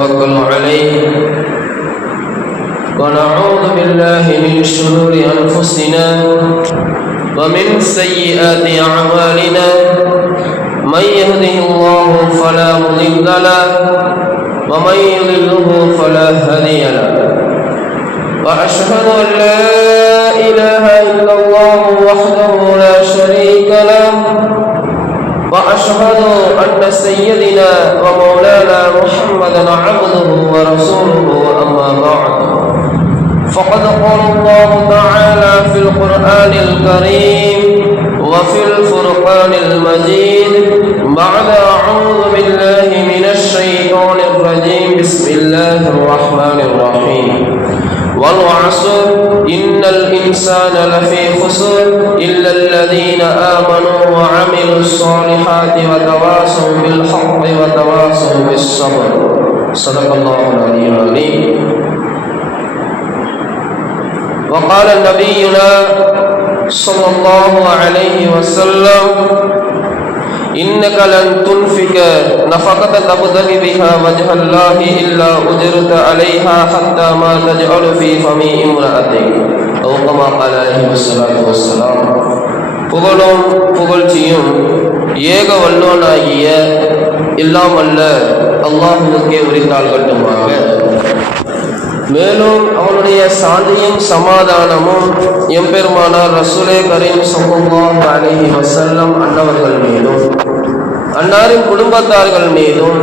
ونتوكل عليه ونعوذ بالله من شرور أنفسنا ومن سيئات أعمالنا من يهده الله فلا مضل له ومن يضلله فلا هادي له وأشهد أن لا إله إلا الله وحده لا شريك له وأشهد أن سيدنا ومولانا محمدا عبده ورسوله أما بعد فقد قال الله تعالى في القرآن الكريم وفي الفرقان المجيد بعد أعوذ بالله من الشيطان الرجيم بسم الله الرحمن الرحيم والعصر إن الإنسان لفي خسر إلا الذين آمنوا وعملوا الصالحات وتواصوا بالحق وتواصوا بالصبر صدق الله العلي العظيم. وقال نبينا صلى الله عليه وسلم إنك لن تنفق نفقة تبتغي بها وجه الله إلا أجرت عليها حتى ما تجعل في فم امرأتك أو كما قال عليه الصلاة والسلام. புகழும் புகழ்ச்சியும் ஏக வல்லோனாகிய எல்லாம் வல்ல அல்லாஹ்வுக்கே உரித்தாகட்டுமாக. மேலும் அவனுடைய சாந்தியும் சமாதானமும் எம்பெருமானார் ரசூலே கரீம் ஸல்லல்லாஹு அலைஹி வஸல்லம் அன்னவர்கள் மீதும் அன்னாரின் குடும்பத்தார்கள் மீதும்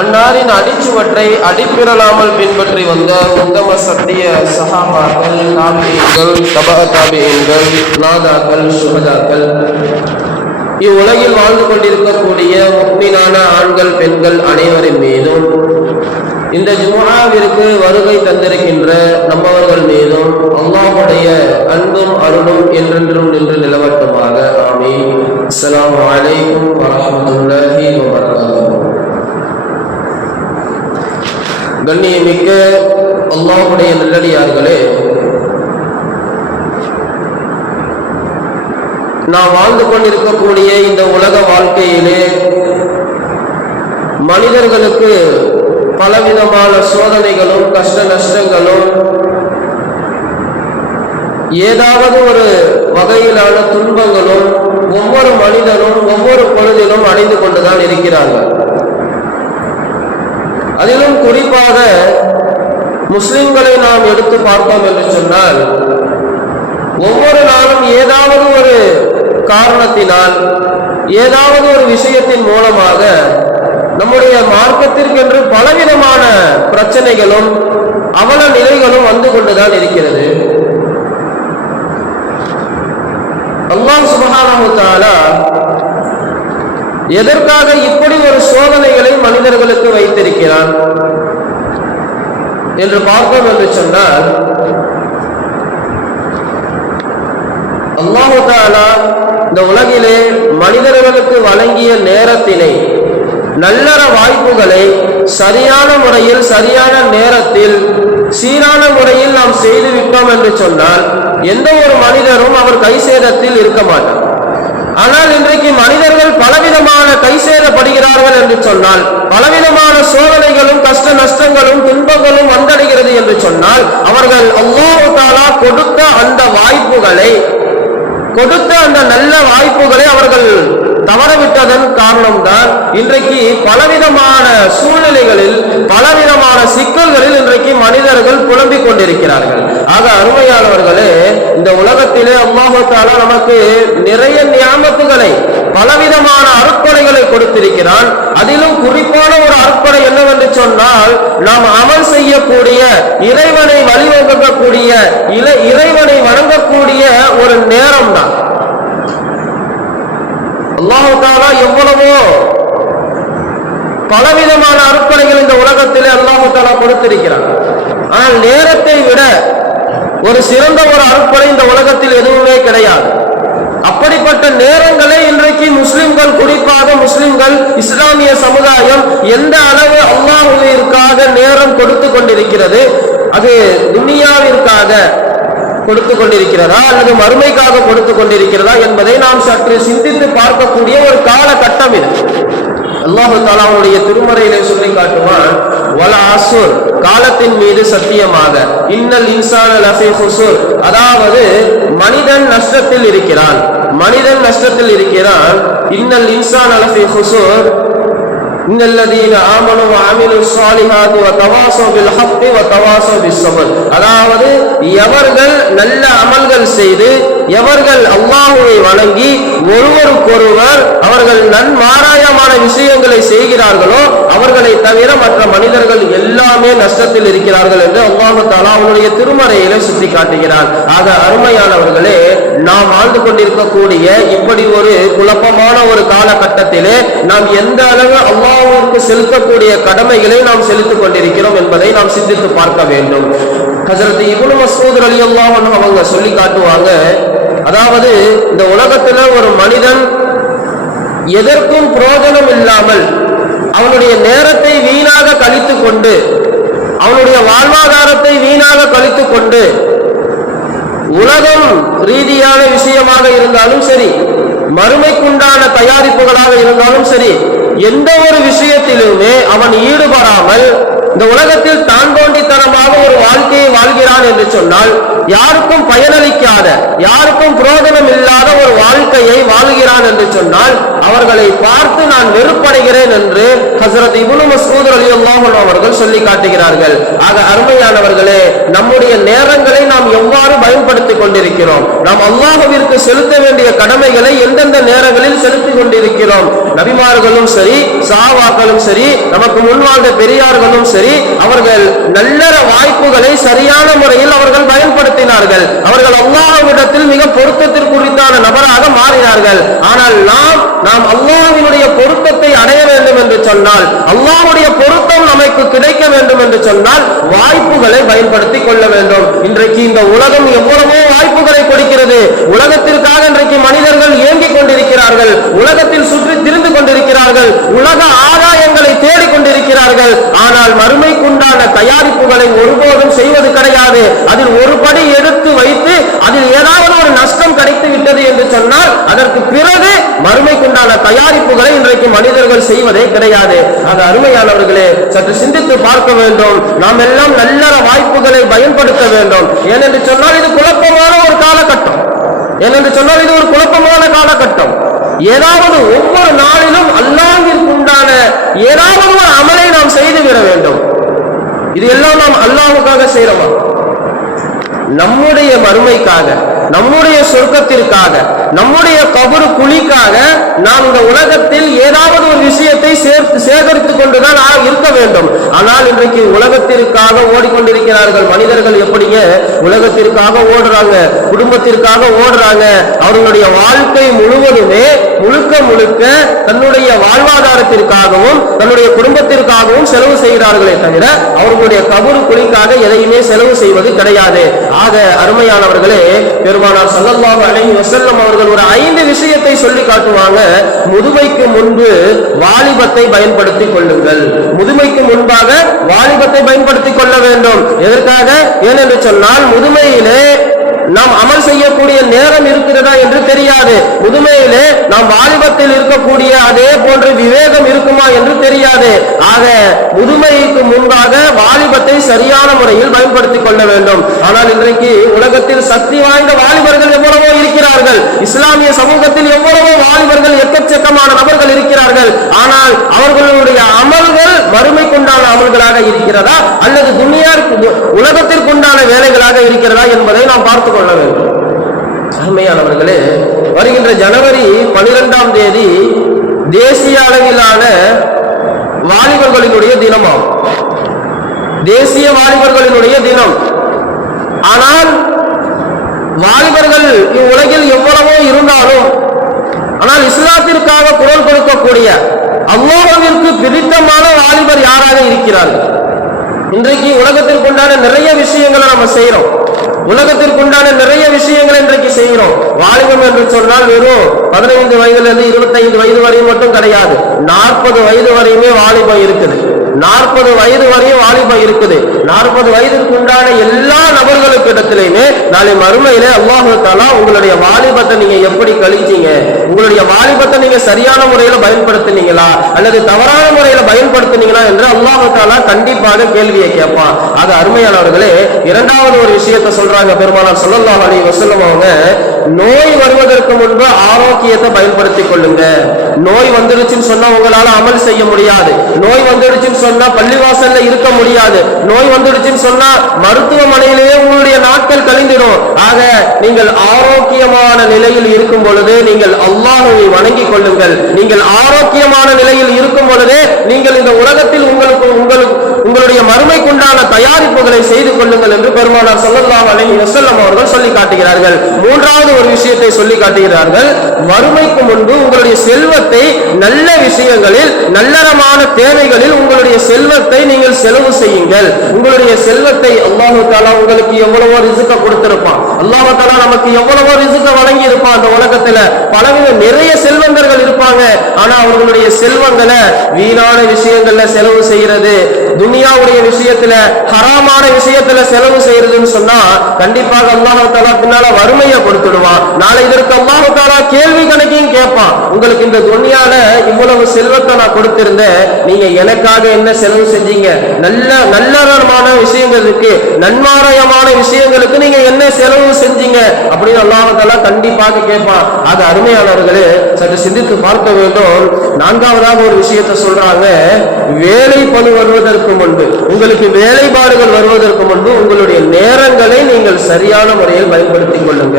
அன்னாரின் அடிச்சுவற்றை அடிப்பிரலாமல் பின்பற்றி வந்த உத்தம சத்திய சஹாபாக்கள், தாபிஈன்கள், தபஅ தாபிஈன்கள், நாதாக்கள், சுஹதாக்கள், இவ்வுலகில் வாழ்ந்து கொண்டிருக்கக்கூடிய முஃமினான ஆண்கள் பெண்கள் அனைவரின் மீதும் இந்த ஜும்ஆவிற்கு வருகை தந்திருக்கின்ற நம்மவர்கள் மீதும் அல்லாஹ்வுடைய அன்பும் அருளும் என்றென்றும் நின்று நிலவட்டுமாக. ஆமீன். அஸ்ஸலாமு அலைக்கும் வரஹ்மத்துல்லாஹி வபரகாத்துஹு. கண்ணியமிக்க அல்லாஹ்வுடைய நல்லடியார்களே, நாம் வாழ்ந்து கொண்டிருக்கக்கூடிய இந்த உலக வாழ்க்கையிலே மனிதர்களுக்கு பலவிதமான சோதனைகளும் கஷ்ட நஷ்டங்களும் ஏதாவது ஒரு வகையிலான துன்பங்களும் ஒவ்வொரு மனிதனும் ஒவ்வொரு பொழுதிலும் அடைந்து கொண்டுதான் இருக்கிறார்கள். அதிலும் குறிப்பாக முஸ்லிம்களை நாம் எடுத்து பார்த்தோம் என்று சொன்னால், ஒவ்வொரு நாளும் ஏதாவது ஒரு காரணத்தினால் ஏதாவது ஒரு விஷயத்தின் மூலமாக நம்முடைய மார்க்கத்திற்கென்று பலவிதமான பிரச்சனைகளும் அவல நிலைகளும் வந்து கொண்டுதான் இருக்கிறது. அல்லாஹ் சுப்ஹானஹு வ தஆலா எதற்காக இப்படி ஒரு சோதனைகளை மனிதர்களுக்கு வைத்திருக்கிறான் என்று பார்த்தோம் என்று சொன்னால், அல்லாஹ் தஆலா இந்த உலகிலே மனிதர்களுக்கு வழங்கிய நேரத்தினை, நல்லற வாய்ப்புகளை சரியான முறையில் சரியான நேரத்தில் சீரான முறையில் நாம் செய்துவிட்டோம் என்று சொன்னால் எந்த ஒரு மனிதரும் அவர் கைசேதத்தில் இருக்க மாட்டார். ஆனால் இன்றைக்கு மனிதர்கள் பலவிதமான கைசேதப்படுகிறார்கள் என்று சொன்னால், பலவிதமான சோதனைகளும் கஷ்ட நஷ்டங்களும் துன்பங்களும் வந்தடைகிறது என்று சொன்னால், அவர்கள் அல்லாஹ் தஆலா கொடுத்த அந்த வாய்ப்புகளை, கொடுத்த அந்த நல்ல வாய்ப்புகளை அவர்கள் தவறவிட்டதன் காரணம்தான் இன்றைக்கு பலவிதமான சூழ்நிலைகளில் பலவிதமான சிக்கல்களில் இன்றைக்கு மனிதர்கள் புலம்பிக் கொண்டிருக்கிறார்கள். ஆக அருமையானவர்களே, இந்த உலகத்திலே அல்லாஹ் தஆலா நமக்கு நிறைய நியாமத்துகளை, பலவிதமான அருட்கொடைகளை கொடுத்திருக்கிறான். அதிலும் குறிப்பான ஒரு அருட்கொடை என்னவென்று சொன்னால், நாம் அமல் செய்யக்கூடிய, இறைவனை வழிவகுக்கக்கூடிய, இறைவனை வணங்கக்கூடிய ஒரு நேரம் தான். அல்லாஹ் தஆலா எவ்வளவோ பலவிதமான அருட்கொடைகள் இந்த உலகத்திலே அல்லாஹ் தஆலா கொடுத்திருக்கிறார். ஆனால் நேரத்தை விட ஒரு சிறந்த ஒரு அருட்கொடை இந்த உலகத்தில் எதுவுமே கிடையாது. அப்படிப்பட்ட நேரங்களை இன்றைக்கு முஸ்லிம்கள், குறிப்பாக முஸ்லிம்கள், இஸ்லாமிய சமுதாயம் எந்த அளவு அல்லாஹ்விற்காக நேரம் கொடுத்து கொண்டிருக்கிறது, அது துனியாவிற்காக கொடுத்து கொண்டிருக்கிறதா அல்லது மறுமைக்காக கொடுத்து கொண்டிருக்கிறதா என்பதை நாம் சற்று சிந்தித்து பார்க்கக்கூடிய ஒரு காலகட்டம் இது. அல்லாஹ் தஆலா அவருடைய திருமறையிலே சொல்லி காட்டுவான், வல் அஸ்ர், காலத்தின் மீது சத்தியமாக, இன்னல் இன்சான லஃபீ குஸூர், அதாவது மனிதன் நஷ்டத்தில் இருக்கிறான், மனிதன் நஷ்டத்தில் இருக்கிறான். இன்னல் இன்சான லஃபீ குஸூர் இன்னல்லதீன ஆமனு வ அமிலுஸ் ஸாலிஹாத்தி வ தவாஸவ் பில் ஹக்கி வ தவாஸவ் பிஸ் ஸப்ர், அதாவது எவர்கள் நல்ல அமல்கள் செய்து எவர்கள் அல்லாஹ்வை வணங்கி ஒருவருக்கொருவர் அவர்கள் நன்மாராயமான விஷயங்களை செய்கிறார்களோ அவர்களை தவிர மற்ற மனிதர்கள் எல்லாமே நஷ்டத்தில் இருக்கிறார்கள் என்று அல்லாஹ் தஆலா அவருடைய திருமறையிலே சுட்டி காட்டுகிறார். ஆக அருமையானவர்களே, நாம் வாழ்ந்து கொண்டிருக்கக்கூடிய இப்படி ஒரு குழப்பமான ஒரு காலகட்டத்திலே நாம் எந்த அளவு அல்லாஹ்வுக்கு செலுத்தக்கூடிய கடமைகளை நாம் செலுத்திக் கொண்டிருக்கிறோம் என்பதை நாம் சிந்தித்து பார்க்க வேண்டும். ஹஜ்ரத் இப்னு மஸ்ஊத் ரலியல்லாஹு அன்ஹு அவங்க சொல்லி காட்டுவாங்க, அதாவது இந்த உலகத்துல ஒரு மனிதன் எதற்கும் பிரயோஜனம் இல்லாமல் அவனுடைய நேரத்தை வீணாக கழித்து கொண்டு அவனுடைய வாழ்வாதாரத்தை வீணாக கழித்து கொண்டு உலகம் ரீதியான விஷயமாக இருந்தாலும் சரி, மறுமைக்குண்டான தயாரிப்புகளாக இருந்தாலும் சரி, எந்த ஒரு விஷயத்திலுமே அவன் ஈடுபடாமல் இந்த உலகத்தில் தான் தோண்டித்தனமாக ஒரு வாழ்க்கையை வாழ்கிறான் என்று சொன்னால், யாருக்கும் பயனளிக்காத யாருக்கும் பிரயோஜனம் இல்லாத ஒரு வாழ்க்கையை வாழ்கிறான் என்று சொன்னால் அவர்களை பார்த்து நான் வெறுப்படைகிறேன் என்று ஹஜ்ரத் இப்னு மஸ்ஊத் ரலியல்லாஹு அன்ஹு அவர்கள் சொல்லி காட்டுகிறார்கள். ஆக அருமையானவர்களே, நம்முடைய நேரங்களை நாம் எவ்வாறு பயன்படுத்திக் கொண்டிருக்கிறோம், நாம் அல்லாஹ்விற்கு செலுத்த வேண்டிய கடமைகளை எந்தெந்த நேரங்களில் செலுத்திக் கொண்டிருக்கிறோம். நபிமார்களும் சரி, சஹாபாக்களும் சரி, நமக்கு முன்வாழ்ந்த பெரியார்களும் சரி, அவர்கள் நல்லற வாய்ப்புகளை சரியான முறையில் அவர்கள் பயன்படுத்தினார்கள். அவர்கள் அல்லாஹ்விடத்தில் மிக பொருத்தத்திற்குரித்தான நபராக மாறினார்கள். ஆனால் நாம் அல்லாஹ்வினுடைய பொருத்தத்தை அடைய வேண்டும் என்று சொன்னால், அல்லாஹ்வுடைய பொருத்தம் நமக்கு கிடைக்க வேண்டும் என்று சொன்னால் வாய்ப்புகளை பயன்படுத்திக் கொள்ள வேண்டும். இன்றைக்கு இந்த உலகம் எவ்வளவோ வாய்ப்புகளை கொடுக்கிறது. உலகத்திற்காக இன்றைக்கு மனிதர்கள் இயங்கிக் கொண்டிருக்கிறார்கள், உலகத்தில் சுற்றி திரிந்து கொண்டிருக்கிறார்கள், உலக ஆதாயங்களை தேடிக் கொண்டிருக்கிறார்கள். ஆனால் மறுமைக்குண்டான தயாரிப்புகளை ஒருபோதும் செய்வது கிடையாது. அதில் ஒரு படி எடுத்து வைத்து அதில் ஏதாவது ஒரு நஷ்டம் கிடைத்து விட்டது என்று சொன்னால் அதற்கு பிறகு மறுமைக்குண்டான தயாரிப்புகளை இன்றைக்கு மனிதர்கள் செய்வதே கிடையாது. அது அருமையானவர்களே, சற்று சிந்தித்து பார்க்க வேண்டும். நாம் எல்லாம் நல்ல வாய்ப்புகளை பயன்படுத்த வேண்டும். ஏனென்று சொன்னால் இது குழப்பமான ஒரு காலகட்டம். ஏனென்று சொன்னால் இது ஒரு குழப்பமான காலகட்டம். ஏதாவது ஒவ்வொரு நாளிலும் அல்லாஹ்விற்கு உண்டான ஏதாவது ஒரு அமலை நாம் செய்து விட வேண்டும். இது எல்லாம் நாம் அல்லாஹ்வுக்காக செய்யறோமா? நம்முடைய மறுமைக்காக, நம்முடைய சொர்க்கத்திற்காக, நம்முடைய கபரு குழிக்காக நாம் இந்த உலகத்தில் ஏதாவது ஒரு விஷயத்தை சேகரித்துக் கொண்டுதான் இருக்க வேண்டும். ஆனால் இன்றைக்கு உலகத்திற்காக ஓடிக்கொண்டிருக்கிறார்கள் மனிதர்கள். எப்படிங்க உலகத்திற்காக ஓடுறாங்க, குடும்பத்திற்காக ஓடுறாங்க. அவர்களுடைய வாழ்க்கை முழுவதுமே முழுக்க முழுக்க தன்னுடைய வாழ்வாதாரத்திற்காகவும் தன்னுடைய குடும்பத்திற்காகவும் செலவு செய்கிறார்களே தவிர அவர்களுடைய கபரு குழிக்காக எதையுமே செலவு செய்வது கிடையாது. ஆக அருமையானவர்களே, பெருமானார் ஸல்லல்லாஹு அலைஹி வஸல்லம் அவர்கள் ஒரு 5 விஷயத்தை சொல்லி காட்டுவாங்க. முதுமைக்கு முன்பு வாலிபத்தை பயன்படுத்திக் கொள்ளுங்கள். முதுமைக்கு முன்பாக வாலிபத்தை பயன்படுத்திக் கொள்ள வேண்டும். எதற்காக? ஏனென்று சொன்னால் முதுமையிலே நாம் அமல் செய்யக்கூடிய நேரம் இருக்கிறதா என்று தெரியாது. முதுமையிலே நாம் வாலிபத்தில் இருக்கக்கூடிய அதே போன்ற விவேகம் இருக்குமா என்று தெரியாது. ஆக முதுமைக்கு முன்பாக வாலிபத்தை சரியான முறையில் பயன்படுத்திக் கொள்ள வேண்டும். ஆனால் இன்றைக்கு உலகத்தில் சக்தி வாய்ந்த வாலிபர்கள் எவ்வளவோ இருக்கிறார்கள். இஸ்லாமிய சமூகத்தில் எவ்வளவோ வாலிபர்கள், எக்கச்சக்கமான நபர்கள் இருக்கிறார்கள். ஆனால் அவர்களுடைய அமல்கள் மறுமைக்குண்டான அமல்களாக இருக்கிறதா அல்லது உலகத்திற்குண்டான வேலைகளாக இருக்கிறதா என்பதை நாம் பார்த்துக் கொள்ள வேண்டும். அருமையானவர்களே, வருகின்ற ஜனவரி 12ஆம் தேதி தேசிய அளவிலான வாலிபர்களினுடைய தினமாகும். தேசிய வாலிபர்களினுடைய தினம். ஆனால் வாலிபர்கள் இவ்வுலகில் எவ்வளவோ இருந்தாலும், ஆனால் இஸ்லாத்திற்காக குரல் கொடுக்கக்கூடிய அல்லாஹ்விற்கு பிடித்தமான வாலிபர் யாராக இருக்கிறார்கள்? இன்றைக்கு உலகத்திற்குண்டான நிறைய விஷயங்களை நம்ம செய்யறோம். உலகத்திற்குண்டான நிறைய விஷயங்களை இன்றைக்கு செய்கிறோம். வாலிபம் என்று சொன்னால் வெறும் 15 வயதிலிருந்து 25 வயது வரை மட்டும் கிடையாது. 40 வயது வரையுமே வாலிபம் இருக்குது. 40 வயது வரையும் வாலிபம் இருக்குது. 40 வயதிற்கு உண்டான எல்லா நபர்களுக்கு இடத்திலையுமே நாளை மறுமையிலே அல்லாஹ் தஆலா உங்களுடைய வாலிபத்தை நீங்க எப்படி கழிச்சீங்க, உங்களுடைய வாலிபத்தை நீங்க சரியான முறையில பயன்படுத்தினீங்களா அல்லது தவறான முறையில பயன்படுத்தினீங்களா செய்வீங்களா என்று அல்லாஹ் தஆலா கண்டிப்பாக கேள்வியை கேட்பான். அது அருமையானவர்களே, இரண்டாவது ஒரு விஷயத்தை சொல்றாங்க பெருமானார் ஸல்லல்லாஹு அலைஹி வஸல்லம் அவங்க, நோய் வருவதற்கு முன்பு ஆரோக்கியத்தை பயன்படுத்திக் கொள்ளுங்க. நோய் வந்துடுச்சுன்னு சொன்னா உங்களால அமல் செய்ய முடியாது. நோய் வந்துடுச்சுன்னு சொன்னா பள்ளிவாசல்ல இருக்க முடியாது. நோய் வந்துடுச்சுன்னு சொன்னா மருத்துவமனையிலேயே உங்களுடைய நாட்கள் கழிந்திடும். ஆக நீங்கள் ஆரோக்கியமான நிலையில் இருக்கும் பொழுது நீங்கள் அல்லாஹ்வை வணங்கிக் கொள்ளுங்கள். நீங்கள் ஆரோக்கியமான நிலையில் இருக்கும் பொழுதே நீங்கள் இந்த உலகத்தில் உங்களுடைய மறுமைக்குண்டான தயாரிப்புகளை செய்து கொள்ளுங்கள் என்று பெருமானார் ஸல்லல்லாஹு அலைஹி வஸல்லம் அவர்கள் சொல்லி காட்டுகிறார்கள். மூன்றாவது ஒரு விஷயத்தை சொல்லி காட்டுகிறார்கள், மறுமைக்கு முன்பு உங்களுடைய செல்வத்தை நல்ல விஷயங்களில், நல்லறமான தேவைகளில் உங்களுடைய செல்வத்தை நீங்கள் செலவு செய்யுங்கள். உங்களுடைய செல்வத்தை அல்லாஹ் தஆலா உங்களுக்கு எவ்வளவோ ரிஸ்க கொடுத்திருப்பான். அல்லாஹ் தஆலா நமக்கு எவ்வளவோ ரிஸ்க வழங்கி இருப்பான். அந்த உலகத்துல பலவித நிறைய செல்வந்தர்கள் இருப்பாங்க. ஆனா அவர்களுடைய செல்வங்களை வீணான விஷயங்கள்ல செலவு செய்யறது, துனியாவுடைய விஷயத்துல ஹராமான விஷயத்துல செலவு செய்யறதுன்னு சொன்னா கண்டிப்பாக அல்லாஹ் தஆலா பின்னால வறுமையை கொடுத்துடுவான். நாளை இதற்கு அல்லாஹ் தஆலா கேள்வி கணக்கையும் கேட்பான். உங்களுக்கு இந்த துனியால இவ்வளவு செல்வத்தை நான் கொடுத்திருந்தேன், நீங்க எனக்காக என்ன செலவு செஞ்சீங்க? நல்லறமான விஷயங்களுக்கு, நன்மாராயமான விஷயங்களுக்கு நீங்க என்ன செலவு செஞ்சீங்க அப்படின்னு அல்லாஹ் தஆலா கண்டிப்பாக கேட்பான். அது அருமையானவர்களே, சற்று சிந்தித்து பார்க்க வேண்டும். நான்காவதாக ஒரு விஷயத்தை சொல்றாங்க, வேலை பணி வருவதற்கு முன்பு, உங்களுக்கு வேலைப்பாடுகள் வருவதற்கு முன்பு உங்களுடைய நேரங்களை நீங்கள் சரியான முறையில் பயன்படுத்திக் கொள்ளுங்க.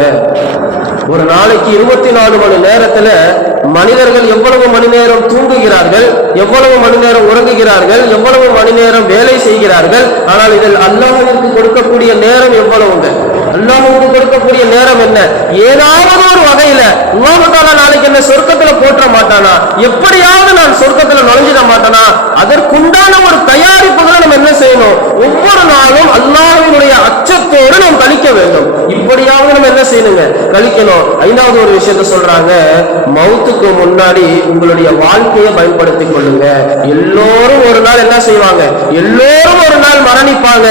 ஒரு நாளைக்கு 24 மணி நேரத்துல மனிதர்கள் எவ்வளவு மணி நேரம் தூங்குகிறார்கள், எவ்வளவு மணி நேரம் உறங்குகிறார்கள், எவ்வளவு மணி நேரம் வேலை செய்கிறார்கள். ஆனால் இதில் அல்லாஹ்விற்கு கொடுக்கக்கூடிய நேரம் எவ்வளவுங்க? அல்லாஹ்வுக்கு கொடுக்கக்கூடிய நேரம் என்ன? ஏதாவது ஒரு வகையில அல்லாஹ் தஆலா நாளைக்கு என்ன சொர்க்கத்துல போற்ற மாட்டானா? எப்படியாவது நான் சொர்க்கத்துல நுழைஞ்சிட மாட்டானா? அதற்குண்டான ஒரு தயாரிப்புகளை நம்ம என்ன செய்யணும்? ஒவ்வொரு நாளும் அல்லாஹ்வினுடைய அச்சத்தோடு நாம் கழிக்க வேண்டும். இப்படியாவது நம்ம என்ன செய்யணுங்க? கழிக்கணும். ஐந்தாவது ஒரு விஷயத்தை சொல்றாங்க, மௌத்துக்கு முன்னாடி உங்களுடைய வாழ்க்கையை பயன்படுத்திக் கொள்ளுங்க. எல்லோரும் ஒரு நாள் என்ன செய்வாங்க? எல்லோரும் ஒரு நாள் மரணிப்பாங்க.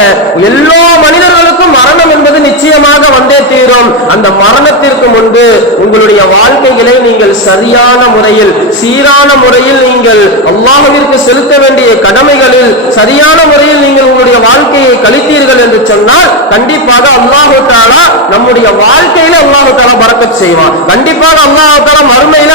எல்லா மனிதர்களுக்கும் மரணம் என்பது நிச்சயமாக வந்தே தீரும். அந்த மரணத்திற்கு முன்பு உங்களுடைய வாழ்க்கைகளை நீங்கள் சரியான முறையில், சீரான முறையில் நீங்கள் அல்லாஹ்விற்கு செலுத்த வேண்டிய கடமைகளில் சரியான முறையில் நீங்கள் உங்களுடைய வாழ்க்கையை கழித்தீர்கள் என்று சொன்னால் கண்டிப்பாக அல்லாஹ் தஆலா நம்முடைய வாழ்க்கையில அல்லாஹ் தஆலா பரக்கத் செய்வான். கண்டிப்பாக அல்லாஹ் தஆலா மறுமையில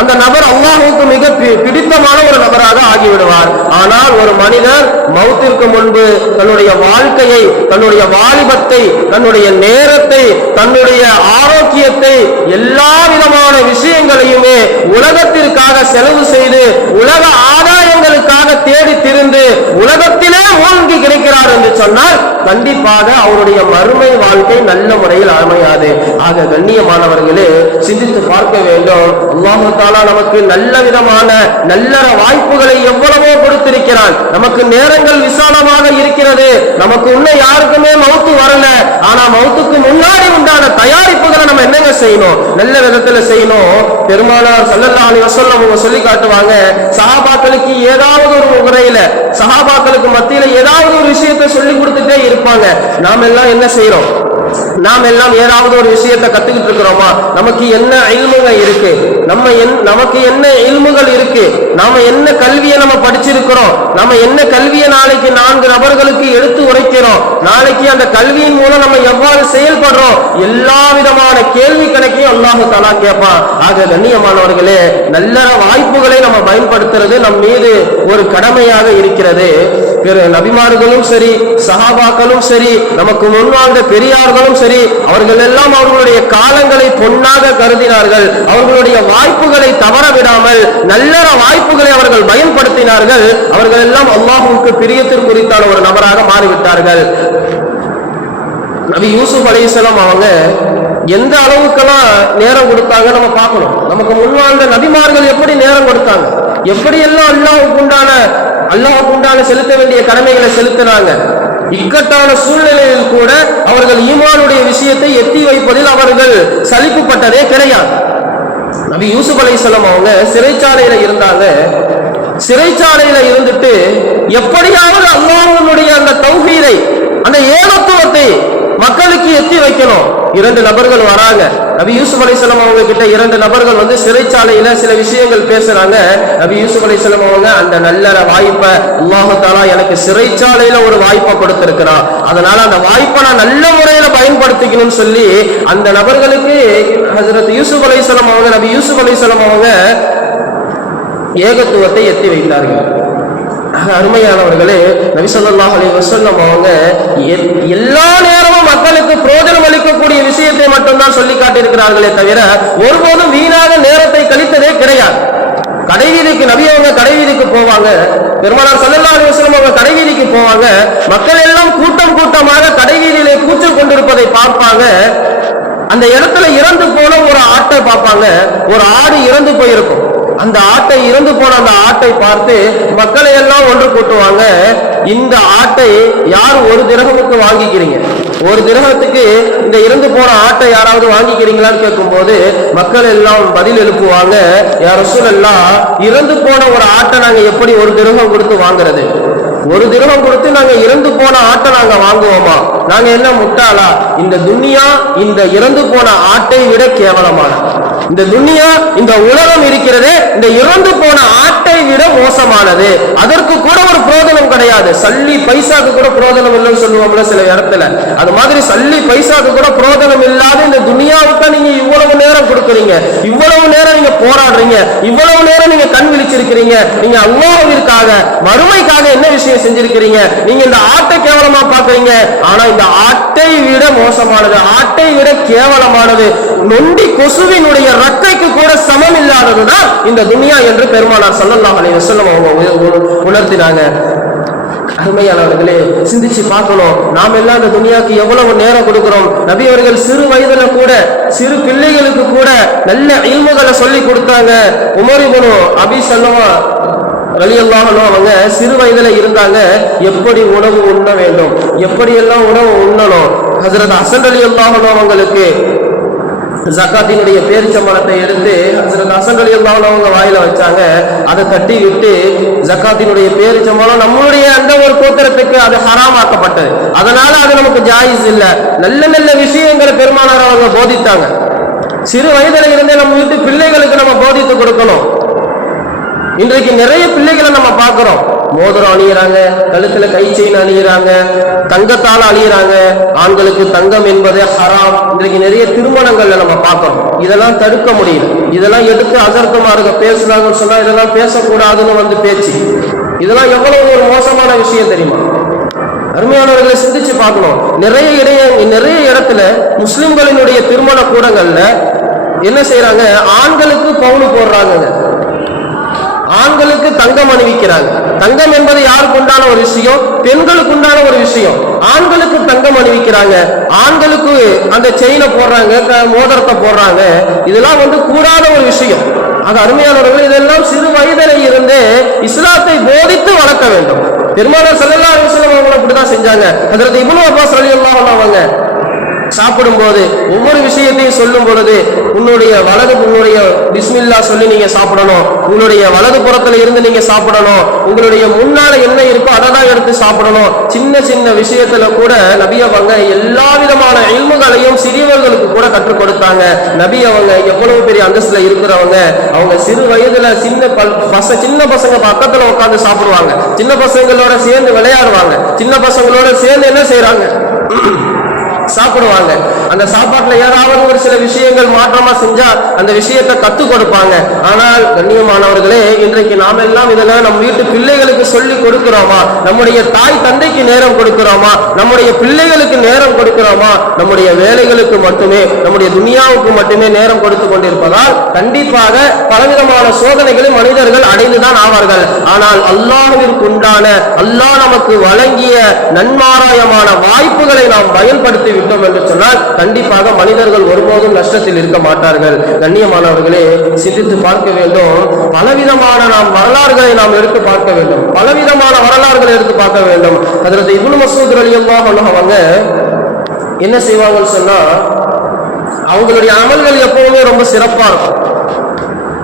அந்த நபர் அல்லாஹ்வுக்கு மிக பிடித்தமான ஒரு நபராக ஆகிவிடுவார். ஆனால் ஒரு மனிதர் மௌத்திற்கு முன்பு தன்னுடைய வாழ்க்கையை, தன்னுடைய வாலிபத்தை, தன்னுடைய நேரத்தை, தன்னுடைய ஆரோக்கியத்தை, எல்லா விதமான விஷயங்களையுமே உலகத்திற்காக செலவு செய்து உலக ஆதாயங்களுக்காக தேடி திரிந்து உலகத்திலே மூழ்கி கிடைக்கிறார் என்று சொன்னால் கண்டிப்பாக அவருடைய மறுமை வாழ்க்கை நல்ல முறையில் அமையாது. ஆக கண்ணியமானவர்களே, சிந்தித்து பார்க்க வேண்டும். அல்லாஹ் தஆலா நமக்கு நல்ல விதமான நல்லற வாய்ப்புகளை எவ்வளவோ கொடுத்திருக்கிறான். நமக்கு நேரங்கள் விசாலமாக இருக்கிறது. நமக்கு இன்னும் யாருக்குமே மௌத்து வரல. ஆனா மௌத்துக்கு முன்னாடி உண்டான தயாரிப்புகளை நம்ம என்னங்க செய்யணும்? நல்ல விதத்துல செய்யணும். பெருமானார் ஸல்லல்லாஹு அலைஹி வஸல்லம் அவங்க சொல்லி காட்டுவாங்க, சஹாபாக்களுக்கு ஏதாவது ஒரு முறையில, சஹாபாக்களுக்கு மத்தியில ஏதாவது ஒரு விஷயத்தை சொல்லி கொடுத்துட்டே இருப்பாங்க. நாம எல்லாம் என்ன செய்யறோம்? நாம் எல்லாம் ஏதாவது ஒரு விஷயத்தை கத்துக்கிட்டு இருக்கிறோமா? நமக்கு என்ன இல்முகள் இருக்கு? நமக்கு என்ன இல்முகள் இருக்கு? நாம என்ன கல்வியை நம்ம படிச்சிருக்கிறோம்? நம்ம என்ன கல்வியை நாளைக்கு 4 நபர்களுக்கு எடுத்து உரைக்கிறோம்? நாளைக்கு அந்த கல்வியின் மூலம் நம்ம எவ்வாறு செயல்படுறோம்? எல்லா விதமான கேள்வி கணக்கையும் அல்லாஹ் தஆலா கேட்பான். ஆக கண்ணியமானவர்களே, நல்ல வாய்ப்புகளை நம்ம பயன்படுத்துறது நம் மீது ஒரு கடமையாக இருக்கிறது. நபிமார்களும் சரி, சஹாபாக்களும் சரி, நமக்கு முன்வாழ்ந்த பெரியார்களும் சரி, அவர்கள் எல்லாம் அவர்களுடைய காலங்களை பொன்னாக கருதினார்கள். அவர்களுடைய வாய்ப்புகளை தவற விடாமல் நல்ல வாய்ப்புகளை அவர்கள் பயன்படுத்தினார்கள். அவர்கள் எல்லாம் அல்லாஹ்வுக்கு பிரியத்திற்குரித்தான ஒரு நபராக மாறிவிட்டார்கள். நபி யூசுப் அலைஹிஸ்ஸலாம் அவங்க எந்த அளவுக்கெல்லாம் நேரம் கொடுத்தாங்க நம்ம பார்க்கணும். நமக்கு முன்வாழ்ந்த நபிமார்கள் எப்படி நேரம் கொடுத்தாங்க, எப்படியெல்லாம் அல்லாஹ்வுக்கு உண்டான செலுத்த வேண்டிய கடமைகளை செலுத்தினாங்க. இக்கட்டான சூழ்நிலையில் கூட அவர்கள் ஈமானுடைய விஷயத்தை எத்தி வைப்பதில் அவர்கள் சலிப்புப்பட்டதே கிடையாது. நபி யூசுப் அலைஹிஸ்ஸலாம் அவங்க சிறைச்சாலையில இருந்தாங்க. சிறைச்சாலையில இருந்துட்டு எப்படியாவது அல்லாஹ்வுடைய அந்த தௌஹீதை, அந்த ஏகத்துவத்தை மக்களுக்கு எத்தி வைக்கணும். 2 நபர்கள் வராங்க. நபி யூசுப் அலைஹிஸ்ஸலாம் அவங்க கிட்ட 2 நபர்கள் வந்து சிறைச்சாலையில சில விஷயங்கள் பேசுறாங்க. நபி யூசுப் அலைஹிஸ்ஸலாம் அவங்க அந்த நல்ல வாய்ப்பை அல்லாஹ் தஆலா எனக்கு சிறைச்சாலையில ஒரு வாய்ப்பை கொடுத்திருக்கிறான், அதனால அந்த வாய்ப்பை நான் நல்ல முறையில பயன்படுத்திக்கணும்னு சொல்லி அந்த நபர்களுக்கு ஹஜ்ரத் யூசுப் அலைஹிஸ்ஸலாம் அவங்க நபி யூசுப் அலைஹிஸ்ஸலாம் அவங்க ஏகத்துவத்தை எத்தி வைத்தார்கள். அருமையானவர்களே, நபி ஸல்லல்லாஹு அலைஹி வஸல்லம் அவங்க எல்லா நேரமும் மக்களுக்கு பிரயோஜனம் அளிக்கக்கூடிய விஷயத்தை மட்டும்தான் சொல்லி காட்டியிருக்கிறார்களே தவிர ஒருபோதும் வீணாக நேரத்தை கழித்ததே கிடையாது. கடைவீதிக்கு நபி அவங்க கடைவீதிக்கு போவாங்க, பெருமானார் ஸல்லல்லாஹு அலைஹி வஸல்லம் அவங்க கடைவீதிக்கு போவாங்க. மக்கள் எல்லாம் கூட்டம் கூட்டமாக கடைவீதியிலே கூச்சல் கொண்டிருப்பதை பார்ப்பாங்க. அந்த இடத்துல இறந்து போன ஒரு ஆட்டை பார்ப்பாங்க. ஒரு ஆடு இறந்து போயிருக்கும். அந்த ஆட்டை இறந்து போன அந்த ஆட்டை பார்த்து மக்களை எல்லாம் ஒன்று கூட்டுவாங்க. இந்த ஆட்டை யார் 1 திரகமுக்கு வாங்கிக்கிறீங்க? 1 திரகத்துக்கு இந்த இறந்து போன ஆட்டை யாராவது வாங்கிக்கிறீங்களான்னு கேட்கும்போது மக்கள் எல்லாம் பதில் எழுப்புவாங்க, யா ரசூலல்லாஹ், இறந்து போன ஒரு ஆட்டை நாங்க எப்படி 1 திரகம் கொடுத்து வாங்குறது? 1 திரகம் கொடுத்து நாங்க இறந்து போன ஆட்டை நாங்க வாங்குவோமா? நாங்க என்ன முட்டாளா? இந்த துன்யா இந்த இறந்து போன ஆட்டை விட கேவலமான இந்த துன்யா, இந்த உலகம் இருக்கிறது, இந்த இறந்து போன ஆட்டை விட மோசமானது. அதற்கு கூட ஒரு பிரயோஜனம் கிடையாது. சல்லி பைசாக்கு கூட பிரயோஜனம் இல்லைன்னு சொல்லுவோம்ல சில இடத்துல. அது மாதிரி சல்லி பைசாக்கு கூட பிரயோஜனம் இல்லாத இந்த துன்யாவுக்கு நீங்க இவ்வளவு நேரம் கொடுக்குறீங்க, இவ்வளவு நேரம் நீங்க போராடுறீங்க, இவ்வளவு நேரம் நீங்க கண் விழிச்சிருக்கிறீங்க. நீங்க அல்லாஹ்விற்காக மறுமைக்காக என்ன விஷயம் செஞ்சிருக்கிறீங்க? நீங்க இந்த ஆட்டை கேவலமா பாக்குறீங்க. ஆனா இந்த ஆட்டை விட மோசமானது, ஆட்டை விட கேவலமானது, நொண்டி கொசுவினுடைய ரக்கைக்கு கூட சமம் இல்லாததுதான் இந்த துன்யா என்று பெருமானார் ஸல்லல்லாஹு அலைஹி வஸல்லம் அவங்க உணர்த்தினாங்க. அருமையானவர்களே, சிந்திச்சு பார்க்கணும், நாம் எல்லாம் இந்த துன்யாக்கு எவ்வளவு நேரம் கொடுக்கிறோம். நபி அவர்கள் சிறு வயதுல கூட சிறு பிள்ளைகளுக்கு கூட நல்ல இல்முகளை சொல்லி கொடுத்தாங்க. உமர் இப்னு அபி ஸல்லமா ரலியல்லாஹு அன்ஹு அவங்க சிறு வயதுல இருந்தாங்க. எப்படி உணவு உண்ண வேண்டும், எப்படி எல்லாம் உணவு உண்ணணும். ஹஜ்ரத் ஹஸன் ரலியல்லாஹு அன்ஹு அவங்களுக்கு ஜக்காத்தினுடைய பேரிச்சம்பழத்தை எடுத்து ஹஜ்ரத் ஹஸன் ரலியல்லாஹு அன்ஹு அவங்க வாயில வச்சாங்க. அதை தட்டி விட்டு, ஜக்காத்தினுடைய பேரிச்சம்பழம் நம்மளுடைய அந்த ஒரு கோத்திரத்துக்கு அது ஹராமாக்கப்பட்டது, அதனால அது நமக்கு ஜாயிஸ் இல்லை. நல்ல நல்ல விஷயங்களை பெருமானார் அவங்க போதித்தாங்க. சிறு வயதுல இருந்தே நம்ம வீட்டு பிள்ளைகளுக்கு நம்ம போதித்து கொடுக்கணும். இன்றைக்கு நிறைய பிள்ளைகளை நம்ம பார்க்கிறோம், மோதிரம் அணியிறாங்க, கழுத்துல கை செயின் அணியிறாங்க, தங்கத்தால் அணியிறாங்க. ஆண்களுக்கு தங்கம் என்பது ஹராம். இன்றைக்கு நிறைய திருமணங்கள்ல நம்ம பார்க்கிறோம். இதெல்லாம் தடுக்க முடியல. இதெல்லாம் எடுத்து அசர்த்தமாக பேசுறாங்கன்னு சொன்னா இதெல்லாம் பேசக்கூடாதுன்னு வந்து பேச்சு, இதெல்லாம் எவ்வளவு ஒரு மோசமான விஷயம் தெரியுமா? அருமையானவர்களை சிந்திச்சு பார்க்கணும். நிறைய இடத்துல முஸ்லிம்களினுடைய திருமண கூடங்கள்ல என்ன செய்யறாங்க, ஆண்களுக்கு பவுனு போடுறாங்க, ஆண்களுக்கு தங்கம் அணிவிக்கிறாங்க. தங்கம் என்பது யாருக்கு உண்டான ஒரு விஷயம்? பெண்களுக்கு உண்டான ஒரு விஷயம். ஆண்களுக்கு தங்கம் அணிவிக்கிறாங்க, ஆண்களுக்கு அந்த செயினை போடுறாங்க, மோதிரத்தை போடுறாங்க. இதெல்லாம் வந்து கூடாத ஒரு விஷயம். அது அருமையானவர்கள், இதெல்லாம் சிறு வயதிலே இருந்து இஸ்லாத்தை போதித்து வளர்க்க வேண்டும். பெருமானார் ஸல்லல்லாஹு அலைஹி வஸல்லம் அவங்க அப்படிதான் செஞ்சாங்க. ஹஜ்ரத் இப்னு அப்பாஸ் ரலியல்லாஹு அன்ஹு அவங்க சாப்பிடும் போது ஒவ்வொரு விஷயத்தையும் சொல்லும் பொழுது உன்னுடைய பிஸ்மில்லா சொல்லி நீங்க சாப்பிடணும், உங்களுடைய வலது புறத்துல இருந்து நீங்க சாப்பிடணும், உங்களுடைய முன்னால என்ன இருக்கோ அதை தான் எடுத்து சாப்பிடணும். சின்ன சின்ன விஷயத்துல கூட நபி அவங்க எல்லா விதமான இல்முகளையும் சிறியவர்களுக்கு கூட கற்றுக் கொடுத்தாங்க. நபி அவங்க எவ்வளவு பெரிய அந்தஸ்துல இருக்கிறவங்க, அவங்க சிறு வயதுல சின்ன பசங்க பக்கத்துல உட்காந்து சாப்பிடுவாங்க, சின்ன பசங்களோட சேர்ந்து விளையாடுவாங்க, சின்ன பசங்களோட சேர்ந்து என்ன செய்யறாங்க, சாப்பிடுவாங்க. அந்த சாப்பாட்டுல ஏதாவது ஒரு சில விஷயங்கள் மாற்றமா செஞ்சா அந்த விஷயத்தை கத்து கொடுப்பாங்க. ஆனால் கண்ணியமானவர்களே, இன்றைக்கு நாம எல்லாம் இதெல்லாம் நம் வீட்டு பிள்ளைகளுக்கு சொல்லி கொடுக்கிறோமா? நம்முடைய தாய் தந்தைக்கு நேரம் கொடுக்கிறோமா? நம்முடைய பிள்ளைகளுக்கு நேரம் கொடுக்கிறோமா? நம்முடைய வேலைகளுக்கு மட்டுமே, நம்முடைய துனியாவுக்கு மட்டுமே நேரம் கொடுத்து கொண்டிருப்பதால் கண்டிப்பாக பலவிதமான சோதனைகளை மனிதர்கள் அடைந்துதான் ஆவார்கள். ஆனால் அல்லாஹ்விற்கு உண்டான, அல்லாஹ் நமக்கு வழங்கிய நன்மாராயமான வாய்ப்புகளை நாம் பயன்படுத்தி விட்டோம் என்று சொன்னால் கண்டிப்பாக மனிதர்கள் ஒருபோதும் நஷ்டத்தில் இருக்க மாட்டார்கள். கண்ணியமானவர்களே, சிந்தித்து பார்க்க வேண்டும். பலவிதமான நாம் வரலாறுகளை நாம் எடுத்து பார்க்க வேண்டும், பலவிதமான வரலாறுகளை எடுத்து பார்க்க வேண்டும். ஹஜ்ரத் இப்னு மஸ்ஊத் ரலியல்லாஹு அன்ஹு அவங்க என்ன செய்வாங்கன்னு சொன்னா, அவங்களுடைய அமல்கள் எப்பவுமே ரொம்ப சிறப்பா இருக்கும்,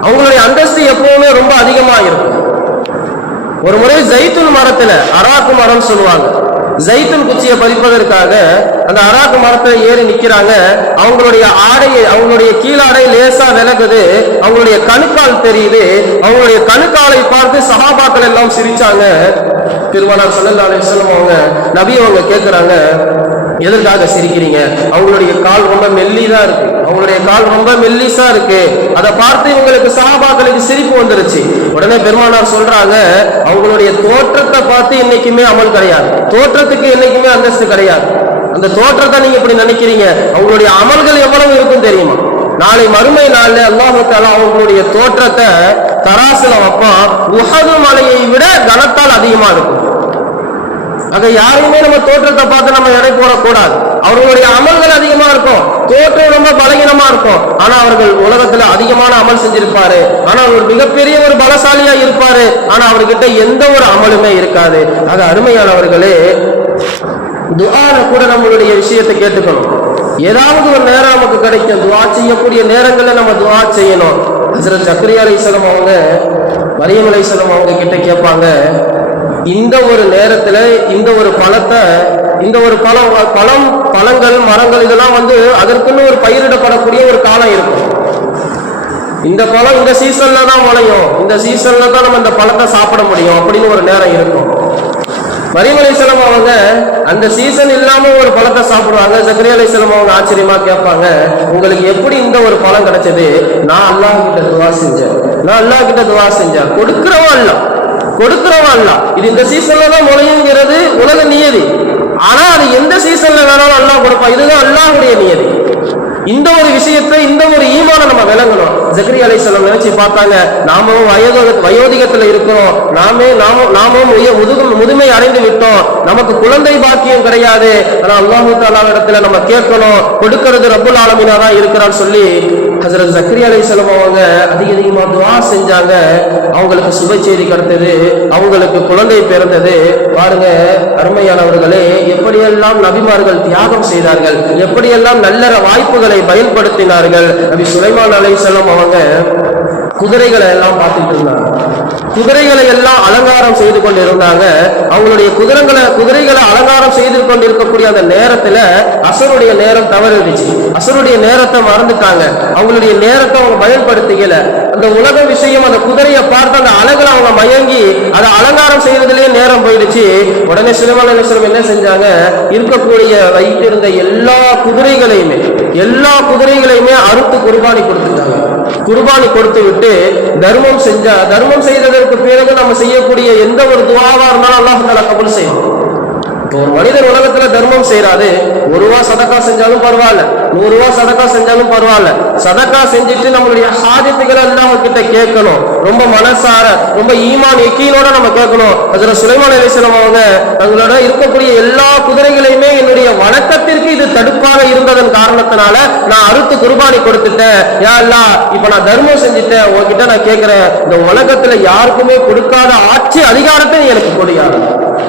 அவங்களுடைய அந்தஸ்து எப்பவுமே ரொம்ப அதிகமா இருக்கும். ஒரு முறை ஜைத்துல் மரத்துல, அராக்கு மரம் சொல்லுவாங்க, ஜைத்துன் குச்சியை பறிப்பதற்காக அந்த அராக்கு மரத்தை ஏறி நிக்கிறாங்க. அவங்களுடைய ஆடையை, அவங்களுடைய கீழாடை லேசா விலகுது, அவங்களுடைய கணுக்கால் தெரியுது. அவங்களுடைய கணுக்காலை பார்த்து சஹாபாக்கள் எல்லாம் சிரிச்சாங்க. பெருமானார் ஸல்லல்லாஹு அலைஹி வஸல்லம் அவங்க நபி அவங்க கேட்கிறாங்க, எதற்காக சிரிக்கிறீங்க? அவங்களுடைய கால் ரொம்ப மெல்லிதா இருக்கு, அவங்களுடைய கால் ரொம்ப மெல்லிசா இருக்கு. அதை பார்த்து இவங்களுக்கு சஹாபாக்களுக்கு சிரிப்பு வந்துருச்சு. உடனே பெருமானார் சொல்றாங்க, அவங்களுடைய தோற்றத்தை பார்த்து என்னைக்குமே அமல் கிடையாது, தோற்றத்துக்கு என்னைக்குமே அந்தஸ்து கிடையாது. அந்த தோற்றத்தை நீங்க இப்படி நினைக்கிறீங்க, அவங்களுடைய அமல்கள் எவ்வளவு இருக்கும் தெரியுமா? நாளை மறுமை நாள்ல அல்லாஹ் தஆலா அவங்களுடைய தோற்றத்தை தராசுல வைப்பான், உஹது மலையை விட கனத்தால் அதிகமா இருக்கும். ஆக யாரையுமே நம்ம தோற்றத்தை பார்த்து நம்ம எடை போடக்கூடாது. அவர்களுடைய அமல்கள் அதிகமா இருக்கும், தோற்றம் ரொம்ப பலகீனமா இருக்கும். ஆனா அவர்கள் உலகத்துல அதிகமான அமல் செஞ்சிருப்பாரு, ஆனா அவர் மிகப்பெரிய ஒரு பலசாலியா இருப்பாரு, ஆனா அவர்கிட்ட எந்த ஒரு அமலுமே இருக்காது. ஆக அருமையானவர்களே, துஆல கூட நம்மளுடைய விஷயத்தை கேட்டுக்கணும். ஏதாவது ஒரு நேரம் நமக்கு கிடைக்கும், துஆ செய்யக்கூடிய நேரங்கள்ல நம்ம துஆ செய்யணும். ஹஜ்ரத் ஜக்கரியா அலைஹிஸ்ஸலாம் அவங்க மரியம் அலைஹிஸ்ஸலாம் அவங்க கிட்ட கேட்பாங்க, இந்த ஒரு நேரத்துல இந்த ஒரு பழத்தை, இந்த ஒரு பழங்கள் மரங்கள் இதெல்லாம் அதற்குன்னு ஒரு பயிரிடப்படக்கூடிய ஒரு காலம் இருக்கும். இந்த பழம் இந்த சீசன்ல தான் முளையும், இந்த சீசன்ல தான் நம்ம இந்த பழத்தை சாப்பிட முடியும் அப்படின்னு ஒரு நேரம் இருக்கும். மரியம் அலைஹிஸ்ஸலாம் அவங்க அந்த சீசன் இல்லாம ஒரு பழத்தை சாப்பிடுவாங்க. ஜக்கரியா அலைஹிஸ்ஸலாம் அவங்க ஆச்சரியமா கேட்பாங்க, உங்களுக்கு எப்படி இந்த ஒரு பழம் கிடைச்சது? நான் அல்லாஹ் கிட்ட துஆ செஞ்சேன், நான் அல்லாஹ் கிட்ட துஆ செஞ்சேன். கொடுக்கிறவன் அல்ல, இது இந்த சீசன்ல தான் முளையுங்கிறது உலக நியதி. ஆனா அது எந்த சீசன்ல வேணாலும் அல்லாஹ் கொடுப்பான், இதுதான் அல்லாஹ்வுடைய நியதி. இந்த ஒரு விஷயத்தை, இந்த ஒரு ஈமான நம்ம விளங்கணும். ஜக்கரியா அலைஹிஸ்ஸலாம் நினைச்சு பார்த்தாங்க, நாமும் வயோதிகத்துல இருக்கிறோம், நாமும் முதுமை அடைந்து விட்டோம், நமக்கு குழந்தை பாக்கியம் கிடையாது. ஆனா அல்லாஹ் தஆலா இடத்துல நம்ம கேட்கணும், கொடுக்கிறது ரப்புல் ஆலமீனா தான் இருக்கிறான்னு சொல்லி ஹஜ்ரத் ஜக்கரியா அலைஹிஸ்ஸலாம் அவங்க அதிகமா துஆ செஞ்சாங்க. அவங்களுக்கு சுப செய்தி கிடைத்தது, அவங்களுக்கு குழந்தை பிறந்தது. பாருங்க அருமையானவர்களே, எப்படியெல்லாம் நபிமார்கள் தியாகம் செய்தார்கள், எப்படியெல்லாம் நல்ல வாய்ப்புகளை பயன்படுத்தினார்கள். நபி சுலைமான் அலைஹிஸ்ஸலாம் அவங்க குதிரைகளை எல்லாம் பார்த்துட்டு இருந்தாங்க, குதிரைகளை எல்லாம் அலங்காரம் செய்து கொண்டு இருந்தாங்க. அவங்களுடைய குதிரைகளை அலங்காரம் செய்து கொண்டிருக்கக்கூடிய அந்த நேரத்துல அசருடைய நேரம் தவறிடுச்சு, அசருடைய நேரத்தை மறந்துட்டாங்க, அவங்களுடைய நேரத்தை அவங்க பயன்படுத்திக்கல. அந்த உலக விஷயம், அந்த குதிரையை பார்த்து அந்த அழகுல அவங்க மயங்கி அதை அலங்காரம் செய்வதிலேயே நேரம் போயிடுச்சு. உடனே சுலைமான் அலைஹிஸ்ஸலாம் என்ன செஞ்சாங்க, இருக்கக்கூடிய வைத்திருந்த எல்லா குதிரைகளையுமே அறுத்து குர்பானி கொடுத்துட்டாங்க. குர்பானி கொடுத்து விட்டு தர்மம் செய்ததற்கு பிறகு நம்ம செய்யக்கூடிய எந்த ஒரு துஆவா இருந்தாலும் அல்லாஹ் தஆலா கபூல் செய்வான். ஒரு மனிதர் உலகத்துல தர்மம் செய்யறாரு, 1 ரூபா சதக்கா செஞ்சாலும் பரவாயில்ல, 100 ரூபா சதக்கா செஞ்சாலும் பரவாயில்ல, சதக்கா செஞ்சுட்டு நம்மளுடைய ஹாஜத்துகளை அல்லாஹ் கிட்ட கேட்கணும். ரொம்ப மனசார, ரொம்ப ஈமான் யக்கீனோட நம்ம கேட்கணும். அதுல சுலைமான் அலைஹிஸ்ஸலாம் அவங்க தங்களோட இருக்கக்கூடிய எல்லா குதிரைகளையுமே என்னுடைய வணக்கத்திற்கு இது தடுப்பாக இருந்ததன் காரணத்தினால நான் அறுத்து குர்பானி கொடுத்துட்டேன். யா அல்லாஹ், இப்ப நான் தர்மம் செஞ்சுட்டேன், உங்ககிட்ட நான் கேட்கிறேன், இந்த உலகத்துல யாருக்குமே கொடுக்காத ஆட்சி அதிகாரத்தை எனக்கு கொடுயாது,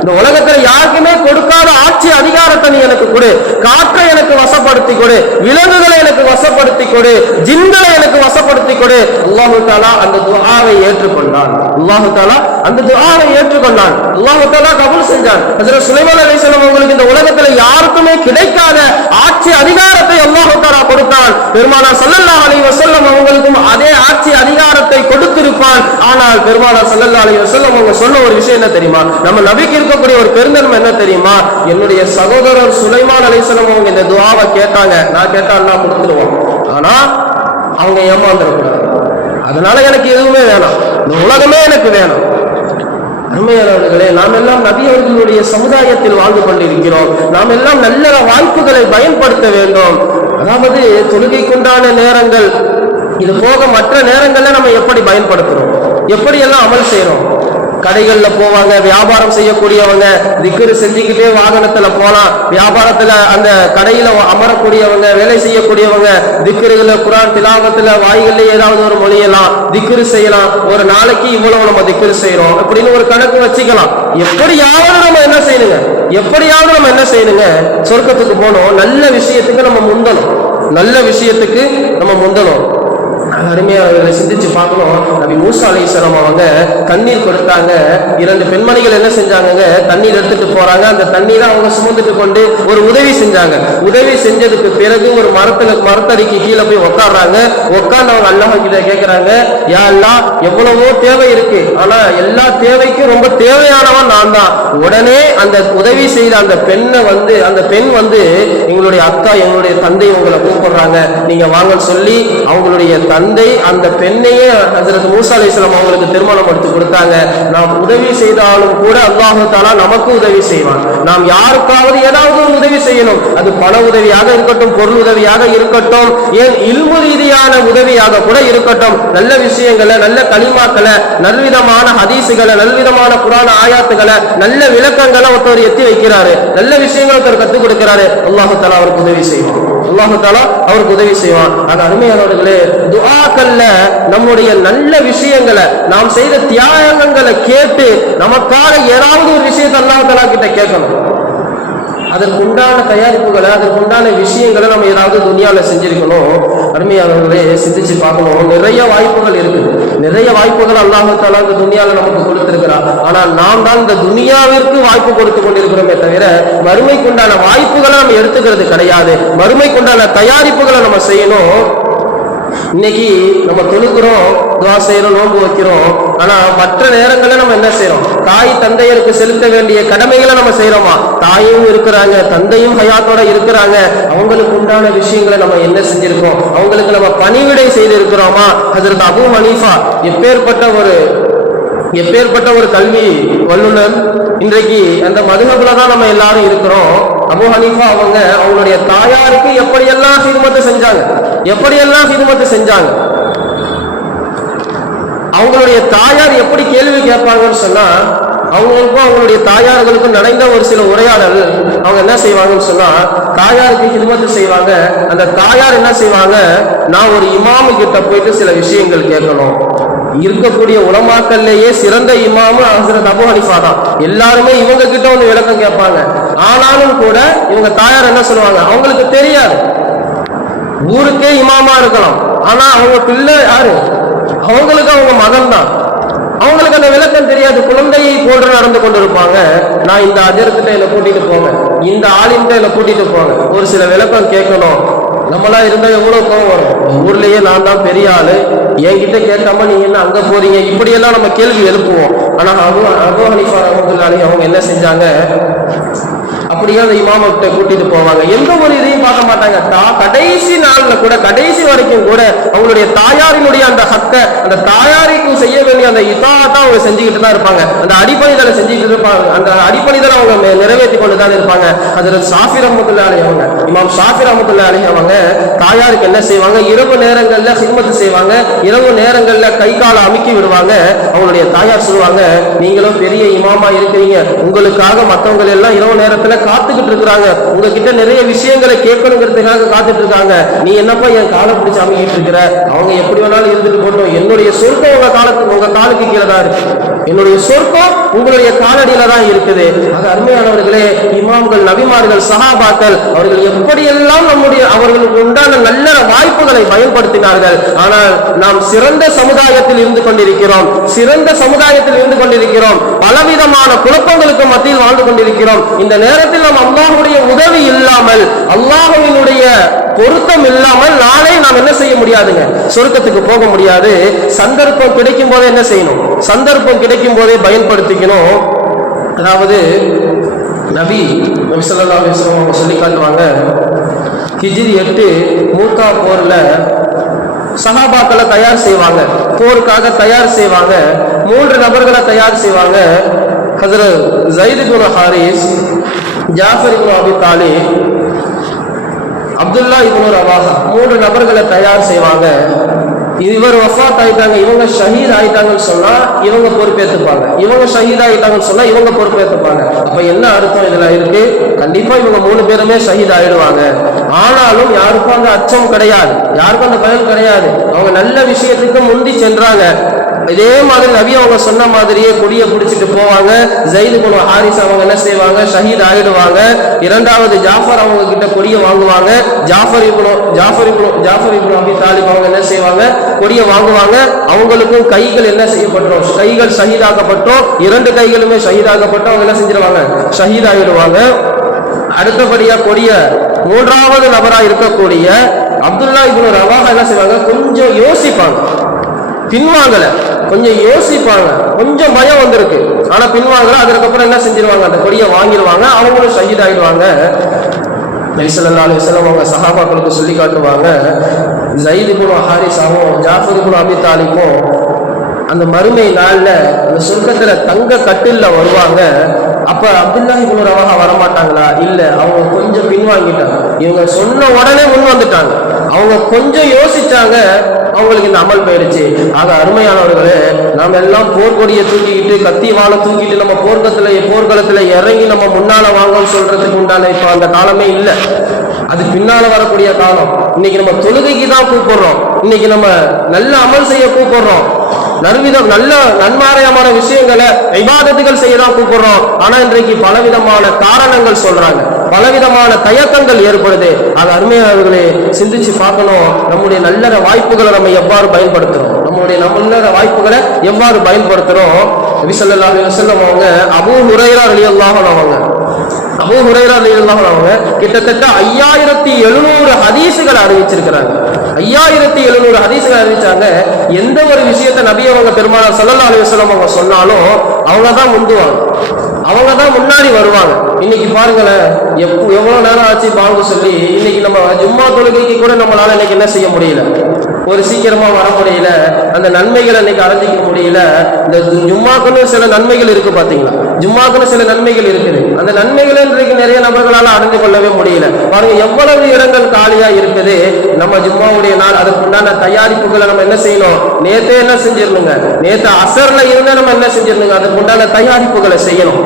இந்த உலகத்துல யாருக்குமே கொடுக்காத ஆட்சி அதிகாரத்தை நீ எனக்கு கொடு, காற்றை எனக்கு வசப்படுத்தி கொடு, விலங்குகளை எனக்கு வசப்படுத்தி கொடு, ஜின்களை எனக்கு வசப்படுத்தி கொடு. அல்லாஹ் தஆலா அந்த துஆவை ஏற்றுக்கொண்டான். அல்லாஹ் தஆலா அந்த துஆவை ஏற்றுக்கொண்டான். அல்லாஹ் தஆலா கபூல் செஞ்சான். ஹஜ்ரத் சுலைமான் அலைஹிஸ்ஸலாம் அவங்களுக்கு இந்த உலகத்துல யாருக்குமே கிடைக்காத ஆட்சி அதிகாரத்தை அல்லாஹ் தஆலா கொடுத்தான். பெருமானார் ஸல்லல்லாஹு அலைஹி வஸல்லம் அவங்களுக்கும் அதே ஆட்சி அதிகாரத்தை கொடுத்திருப்பான். ஆனால் பெருமானார் ஸல்லல்லாஹு அலைஹி வஸல்லம் அவங்க சொன்ன ஒரு விஷயம் என்ன தெரியுமா? நம்ம நபிக்கு இருக்கக்கூடிய ஒரு பெருந்தன்மை என்ன தெரியுமா? என்னுடைய சகோதரர் சுலைமான் அலைஹிஸ்ஸலாம் அவங்க இந்த துஆவை கேட்டாங்க, நான் கேட்டா அல்லாஹ் கொடுத்துருவான், ஆனா அவங்க ஏமாந்துடக்கூடாது, அதனால எனக்கு எதுவுமே வேணாம், இந்த உலகமே எனக்கு வேணும். அருமையானவர்களே, நாம் எல்லாம் நபி அவர்களுடைய சமுதாயத்தில் வாழ்ந்து கொண்டிருக்கிறோம். நாம் எல்லாம் நல்ல வாய்ப்புகளை பயன்படுத்த வேண்டும். அதாவது தொழுகைக்குண்டான நேரங்கள், இது போக மற்ற நேரங்கள்ல நம்ம எப்படி பயன்படுத்துறோம், எப்படி எல்லாம் அமல் செய்யறோம். கடைகள்ல போவாங்க, வியாபாரம் செய்யக்கூடியவங்க திக்ரு செஞ்சுக்கிட்டே வாகனத்துல போலாம். வியாபாரத்துல அந்த கடையில அமரக்கூடியவங்க, வேலை செய்யக்கூடியவங்க திக்ருல குர்ஆன் திலாவத்துல வாய்கள்ல ஏதாவது ஒரு மொழியெல்லாம் திக்ரு செய்யலாம். ஒரு நாளைக்கு இவ்வளவு நம்ம திக்ரு செய்யறோம் அப்படின்னு ஒரு கணக்கு வச்சுக்கலாம். எப்படியாவது நம்ம என்ன செய்யணுங்க, சொர்க்கத்துக்கு போகணும், நல்ல விஷயத்துக்கு நம்ம முந்தணும், அருமையாக சிந்திச்சு பார்க்கணும். நபி மூசா அலைஹிஸ்ஸலாம் அவங்க தண்ணீர் கொடுத்தாங்க. 2 பெண்மணிகள் என்ன செஞ்சாங்க, தண்ணீர் எடுத்துட்டு போறாங்க. அந்த தண்ணீரை அவங்க சுமந்துட்டு கொண்டு ஒரு உதவி செஞ்சாங்க. உதவி செஞ்சதுக்கு பிறகு ஒரு மரத்தடிக்கு கீழே போய் உட்காடுறாங்க. உட்கார்ந்து அவங்க அல்லாஹ் கிட்ட கேட்கிறாங்க, யா அல்லாஹ், எவ்வளவோ தேவை இருக்கு, ஆனா எல்லா தேவைக்கும் ரொம்ப தேவையானவன் நான் தான். உடனே அந்த உதவி செய்த அந்த பெண் வந்து எங்களுடைய அக்கா, எங்களுடைய தந்தை உங்களை கூப்பிடுறாங்க, நீங்க வாங்கன்னு சொல்லி அவங்களுடைய தந்தை அந்த பெண்ணையே ஹஜ்ரத் மூசா அலைஹிஸ்ஸலாம் அவங்களுக்கு திருமணம் எடுத்து கொடுத்தாங்க. நாம் உதவி செய்தாலும் கூட அல்லாஹ் தஆலா நமக்கு உதவி செய்வான். நாம் யாருக்காவது ஏதாவது ஒரு உதவி செய்யணும். அது பண உதவியாக இருக்கட்டும், பொருள் உதவியாக இருக்கட்டும், ஏன் இல்மு ரீதியான உதவியாக கூட இருக்கட்டும். நல்ல விஷயங்களை, நல்ல கலிமாக்களை, நல்விதமான ஹதீசுகளை, நல்விதமான குர்ஆன் ஆயாத்துகளை, நல்ல விளக்கங்களை ஒருத்தர் எத்தி வைக்கிறாரு, நல்ல விஷயங்களை ஒருத்தர் கற்றுக் கொடுக்கிறாரு, அல்லாஹ் தஆலா அவருக்கு உதவி செய்வான். அல்லாஹ் தஆலா அவருக்கு உதவி செய்வான். அது அருமையானவர்களே, துஆக்கள்ல நம்முடைய நல்ல விஷயங்களை, நாம் செய்த தியாகங்களை கேட்டு நமக்காக ஏதாவது ஒரு விஷயத்தை அல்லாஹ் தஆலா கிட்ட கேட்கணும். அதற்குண்டான தயாரிப்புகளை, அதற்குண்டான விஷயங்களை நம்ம ஏதாவது துனியாவில் செஞ்சிருக்கணும். அருமையானவர்களே, சிந்திச்சு பார்க்கணும். நிறைய வாய்ப்புகள் இருக்குது, நிறைய வாய்ப்புகள் அல்லாஹ் தஆலா இந்த துனியாவில் நமக்கு கொடுத்திருக்கிறார். ஆனால் நாம் தான் இந்த துனியாவிற்கு வாய்ப்பு கொடுத்து கொண்டிருக்கிறோமே தவிர மறுமைக்குண்டான வாய்ப்புகளை நம்ம எடுத்துக்கிறது கிடையாது. மறுமைக்குண்டான தயாரிப்புகளை நம்ம செய்யணும். இன்னைக்கு நம்ம தொழுகிறோம், துவா செய்யறோம், நோன்பு வைக்கிறோம். ஆனா மற்ற நேரங்களில் நம்ம என்ன செய்யறோம்? தாய் தந்தையருக்கு செலுத்த வேண்டிய கடமைகளை நம்ம செய்யறோமா? தாயும் இருக்கிறாங்க, தந்தையும் ஹயாத்தோட இருக்கிறாங்க. அவங்களுக்கு உண்டான விஷயங்களை நம்ம என்ன செஞ்சிருக்கோம்? அவங்களுக்கு நம்ம பணிவிடை செய்து இருக்கிறோமா? ஹஜ்ரத் அபூ ஹனீஃபா எப்பேற்பட்ட ஒரு கல்வி வல்லுநர். இன்றைக்கு அந்த மதுஹப்ல தான் நம்ம எல்லாரும் இருக்கிறோம். அபூ ஹனீஃபா அவங்களுடைய தாயாருக்கு எப்படியெல்லாம் ஹிதுமத்து செஞ்சாங்க. அவங்களுடைய தாயார் எப்படி கேள்வி கேட்பாங்கன்னு சொன்னா, அவங்களுக்கும் அவங்களுடைய தாயார்களுக்கும் நடந்த ஒரு சில உரையாடல். அவங்க என்ன செய்வாங்கன்னு சொன்னா, தாயாருக்கு ஹிதுமத்து செய்வாங்க. அந்த தாயார் என்ன செய்வாங்க, நான் ஒரு இமாமு கிட்ட போயிட்டு சில விஷயங்கள் கேட்கணும். இருக்கக்கூடிய உலமாக்கள்லேயே சிறந்த இமாமு ஹஜ்ரத் அபூ ஹனீஃபா தான். எல்லாருமே இவங்க கிட்ட வந்து விளக்கம் கேட்பாங்க. ஆனாலும் கூட இவங்க தாயார் என்ன சொல்லுவாங்க, அவங்களுக்கு தெரியாது. ஊருக்கே இமாமா இருக்கலாம், ஆனா அவங்க பிள்ளை யாரு, அவங்களுக்கு அவங்க மகன் தான். அவங்களுக்கு அந்த விளக்கம் தெரியாது. குழந்தையை போன்று நடந்து கொண்டு இருப்பாங்க. நான் இந்த அஜர்கிட்ட என்னை கூட்டிட்டு போங்க, இந்த ஆலிம்கிட்ட என்னை கூட்டிட்டு போங்க, ஒரு சில விளக்கம் கேட்கணும். நம்மளா இருந்தா எவ்வளவு கோவம் வரும். ஊர்லயே நான் தான் பெரிய ஆளு, என்கிட்ட கேட்காம நீங்க என்ன அங்க போறீங்க, இப்படியெல்லாம் நம்ம கேள்வி எழுப்புவோம். ஆனா அபூ ஹனீஃபா ரஹ்மத்துல்லாஹி அவங்க என்ன செஞ்சாங்க, அப்படியே அந்த இமாமத்தை கூட்டிட்டு போவாங்க. எந்த ஒரு இதையும் பார்க்க மாட்டாங்க. கடைசி நாள்ல கூட, கடைசி வரைக்கும் கூட அவங்களுடைய தாயாரினுடைய அந்த ஹக்க, அந்த தாயாருக்கு செய்ய வேண்டிய அந்த இதாத்தை அவங்க செஞ்சுக்கிட்டு தான் இருப்பாங்க. அந்த அடிப்பணிதலை செஞ்சுக்கிட்டு இருப்பாங்க. அந்த அடிப்பணிதலை அவங்க நிறைவேற்றி கொண்டு தான் இருப்பாங்க. அதில் ஷாஃபி ரஹ்மத்துல்லாஹி அவங்க, இமாம் ஷாஃபி ரஹ்மத்துல்லாஹி அவங்க தாயாருக்கு என்ன செய்வாங்க, இரவு நேரங்கள்ல ஹிதுமத் செய்வாங்க. இரவு நேரங்கள்ல கை காலை அமுக்கி விடுவாங்க. அவங்களுடைய தாயார் சொல்லுவாங்க, நீங்களும் பெரிய இமாமா இருக்கிறீங்க, உங்களுக்காக மற்றவங்க எல்லாம் இரவு நேரத்துல காத்துக்கிட்டு இருக்கிறாங்க, உங்ககிட்ட நிறைய விஷயங்களை கேட்கணுங்கிறதுக்காக காத்துட்டு இருக்காங்க. நீ என்னப்பா என் காலை பிடிச்சு அமைக்கிட்டு இருக்கிற? அவங்க எப்படி வேணாலும் இருந்துட்டு போட்டோம், என்னுடைய சொர்க்கம் உங்க காலுக்கு கீழே தான் இருக்கு. என்னுடைய சொர்க்கம் உங்களுடைய காலடியில தான் இருக்குது. அது அருமையானவர்களே, இமாம்கள், நபிமார்கள், சஹாபாக்கள் அவர்கள் எப்படியெல்லாம் அவர்களுக்கு உண்டான நல்ல வாய்ப்புகளை பயன்படுத்தினார்கள். ஆனால் நாம் சிறந்த சமுதாயத்தில் இருந்து கொண்டிருக்கிறோம், பலவிதமான குழப்பங்களுக்கு மத்தியில் வாழ்ந்து கொண்டிருக்கிறோம். இந்த நேரத்தில் நாம் அல்லாஹ்வுடைய உதவி இல்லாமல், அல்லாஹ்வினுடைய பொருத்தம் இல்லாமல் நாளை நாம் என்ன செய்ய முடியாதுங்க, சொர்க்கத்துக்கு போக முடியாது. சந்தர்ப்பம் கிடைக்கும் போதே என்ன செய்யணும், சந்தர்ப்பம் கிடைக்கும் போதே பயன்படுத்திக்கணும். அதாவது நபி ஸல்லல்லாஹு அலைஹி வஸல்லம் அவங்க சொல்லி காட்டுவாங்க, ஹிஜ்ரி 8 மூத்தா போர்ல சஹாபாக்களை தயார் செய்வாங்க, போருக்காக தயார் செய்வாங்க. 3 நபர்களை தயார் செய்வாங்க. ஹஜ்ரத் ஸைத் இப்னு ஹாரிஸ், ஜாஃபர் இப்னு அபி தாலிப், அப்துல்லா இப்னு ரவாஹா, 3 நபர்களை தயார் செய்வாங்க. இவர் வஃபாத் ஆயிட்டாங்க, இவங்க ஷஹீத் ஆயிட்டாங்கன்னு சொன்னா இவங்க பொறுப்பேற்றுப்பாங்க, இவங்க ஷஹீத் ஆயிட்டாங்கன்னு சொன்னா இவங்க பொறுப்பேற்றுப்பாங்க. அப்ப என்ன அர்த்தம் இதுல இருக்கு? கண்டிப்பா இவங்க 3 பேருமே ஷஹீத் ஆயிடுவாங்க. ஆனாலும் யாருக்கும் அந்த அச்சம் கிடையாது, யாருக்கும் அந்த பயம் கிடையாது. அவங்க நல்ல விஷயத்துக்கு முந்தி சென்றாங்க. இதே மாதிரி நபி அவங்க சொன்ன மாதிரியே கொடியை பிடிச்சிட்டு போவாங்க. ஜெயித் இப்னு ஹாரிஸ் அவங்க என்ன செய்வாங்க, ஷஹீத் ஆகிடுவாங்க. இரண்டாவது ஜாஃபர் அவங்க கிட்ட கொடியை வாங்குவாங்க. ஜாஃபர் இப்னு அபி தாலிப் அவங்க என்ன செய்வாங்க, கொடியை வாங்குவாங்க. அவங்களுக்கும் கைகள் என்ன செய்யப்பட்டோம், கைகள் ஷஹீதாக்கப்பட்டோம். இரண்டு கைகளுமே ஷஹீதாக்கப்பட்டோம். அவங்க என்ன செஞ்சிருவாங்க, ஷஹீத் ஆகிடுவாங்க. அடுத்தபடியா கொடிய மூன்றாவது நபரா இருக்கக்கூடிய அப்துல்லா இப்னு ரவாஹா என்ன செய்வாங்க, கொஞ்சம் யோசிப்பாங்க, பின்வாங்கல, கொஞ்சம் யோசிப்பாங்க, கொஞ்சம் பயம் வந்திருக்கு, ஆனா பின்வாங்கல. அதுக்கப்புறம் என்ன செஞ்சிருவாங்க, அந்த கொடியை வாங்கிடுவாங்க. அவங்களும் ஷஹீத் ஆயிடுவாங்க. நபி ஸல்லல்லாஹு அலைஹி வஸல்லம் அவங்க சஹாபாக்களுக்கு சொல்லி காட்டுவாங்க, ஸைத் இப்னு ஹாரிஸாவும் ஜாஃபர் இப்னு அபி தாலிபும் அந்த மறுமை நாள்ல அந்த சொர்க்கத்துல தங்க கட்டில்ல வருவாங்க. அப்ப அப்துல்லா இப்னு ரவாஹா வரமாட்டாங்களா? இல்ல, அவங்க கொஞ்சம் பின்வாங்கிட்டாங்க. இவங்க சொன்ன உடனே முன் வந்துட்டாங்க. அவங்க கொஞ்சம் யோசிச்சாங்க, அவங்களுக்கு இந்த அமல் போயிடுச்சு. ஆக அருமையானவர்களே, நாம எல்லாம் போர்க்கொடியை தூக்கிக்கிட்டு கத்தி வாழை தூக்கிட்டு நம்ம போர்க்களத்துல இறங்கி நம்ம முன்னால வாங்கன்னு சொல்றதுக்கு உண்டான இப்ப அந்த காலமே இல்லை. அது பின்னால வரக்கூடிய காலம். இன்னைக்கு நம்ம தொழுகைக்கு தான் கூப்பிடுறோம், இன்னைக்கு நம்ம நல்ல அமல் செய்ய கூப்பிடுறோம், நல்ல நன்மாராயமான விஷயங்களை இபாதத்துகள் செய்யதான் கூப்பிடுறோம். ஆனா இன்றைக்கு பலவிதமான காரணங்கள் சொல்றாங்க, பலவிதமான தயக்கங்கள் ஏற்படுது. அது அருமையானவர்களே, சிந்திச்சு பார்க்கணும், நம்முடைய நல்ல வாய்ப்புகளை நம்ம எவ்வாறு பயன்படுத்துறோம், நம்முடைய நல்ல வாய்ப்புகளை எவ்வாறு பயன்படுத்துறோம். நபி ஸல்லல்லாஹு அலைஹி வஸல்லம் அவங்க அபூ ஹுரைரா ரலியல்லாஹு அன்ஹு அவங்க கிட்டத்தட்ட 5700 ஹதீஸுகளை அறிவிச்சிருக்கிறாங்க. 5700 ஹதீஸுகளை அறிவிச்சாங்க. எந்த ஒரு விஷயத்தை நபி அவங்க பெருமானார் ஸல்லல்லாஹு அலைஹி வஸல்லம் அவங்க சொன்னாலும் அவங்க தான் முந்துவாங்க, அவங்க தான் முன்னாடி வருவாங்க. இன்னைக்கு பாருங்களேன், எவ்வளவு நேரம் ஆச்சு பாங்க சொல்லி, இன்னைக்கு நம்ம ஜும்மா தொழுகைக்கு கூட நம்மளால இன்னைக்கு என்ன செய்ய முடியல, ஒரு சீக்கிரமா வர முடியல, அந்த நன்மைகளை இன்னைக்கு அடைஞ்சிக்க முடியல. இந்த ஜும்மாக்குன்னு சில நன்மைகள் இருக்கு பாத்தீங்களா, ஜும்மாக்குன்னு சில நன்மைகள் இருக்குது. அந்த நன்மைகளை இன்றைக்கு நிறைய நபர்களால அடைந்து கொள்ளவே முடியல. பாருங்க, எவ்வளவு இடங்கள் காலியா இருக்குது. நம்ம ஜும்மாவுடைய நாள், அதற்குண்டான தயாரிப்புகளை நம்ம என்ன செய்யணும், நேத்தே என்ன செஞ்சிடணுங்க, நேத்து அசர்ல இருந்த நம்ம என்ன செஞ்சிடணுங்க, அதற்குண்டான தயாரிப்புகளை செய்யணும்,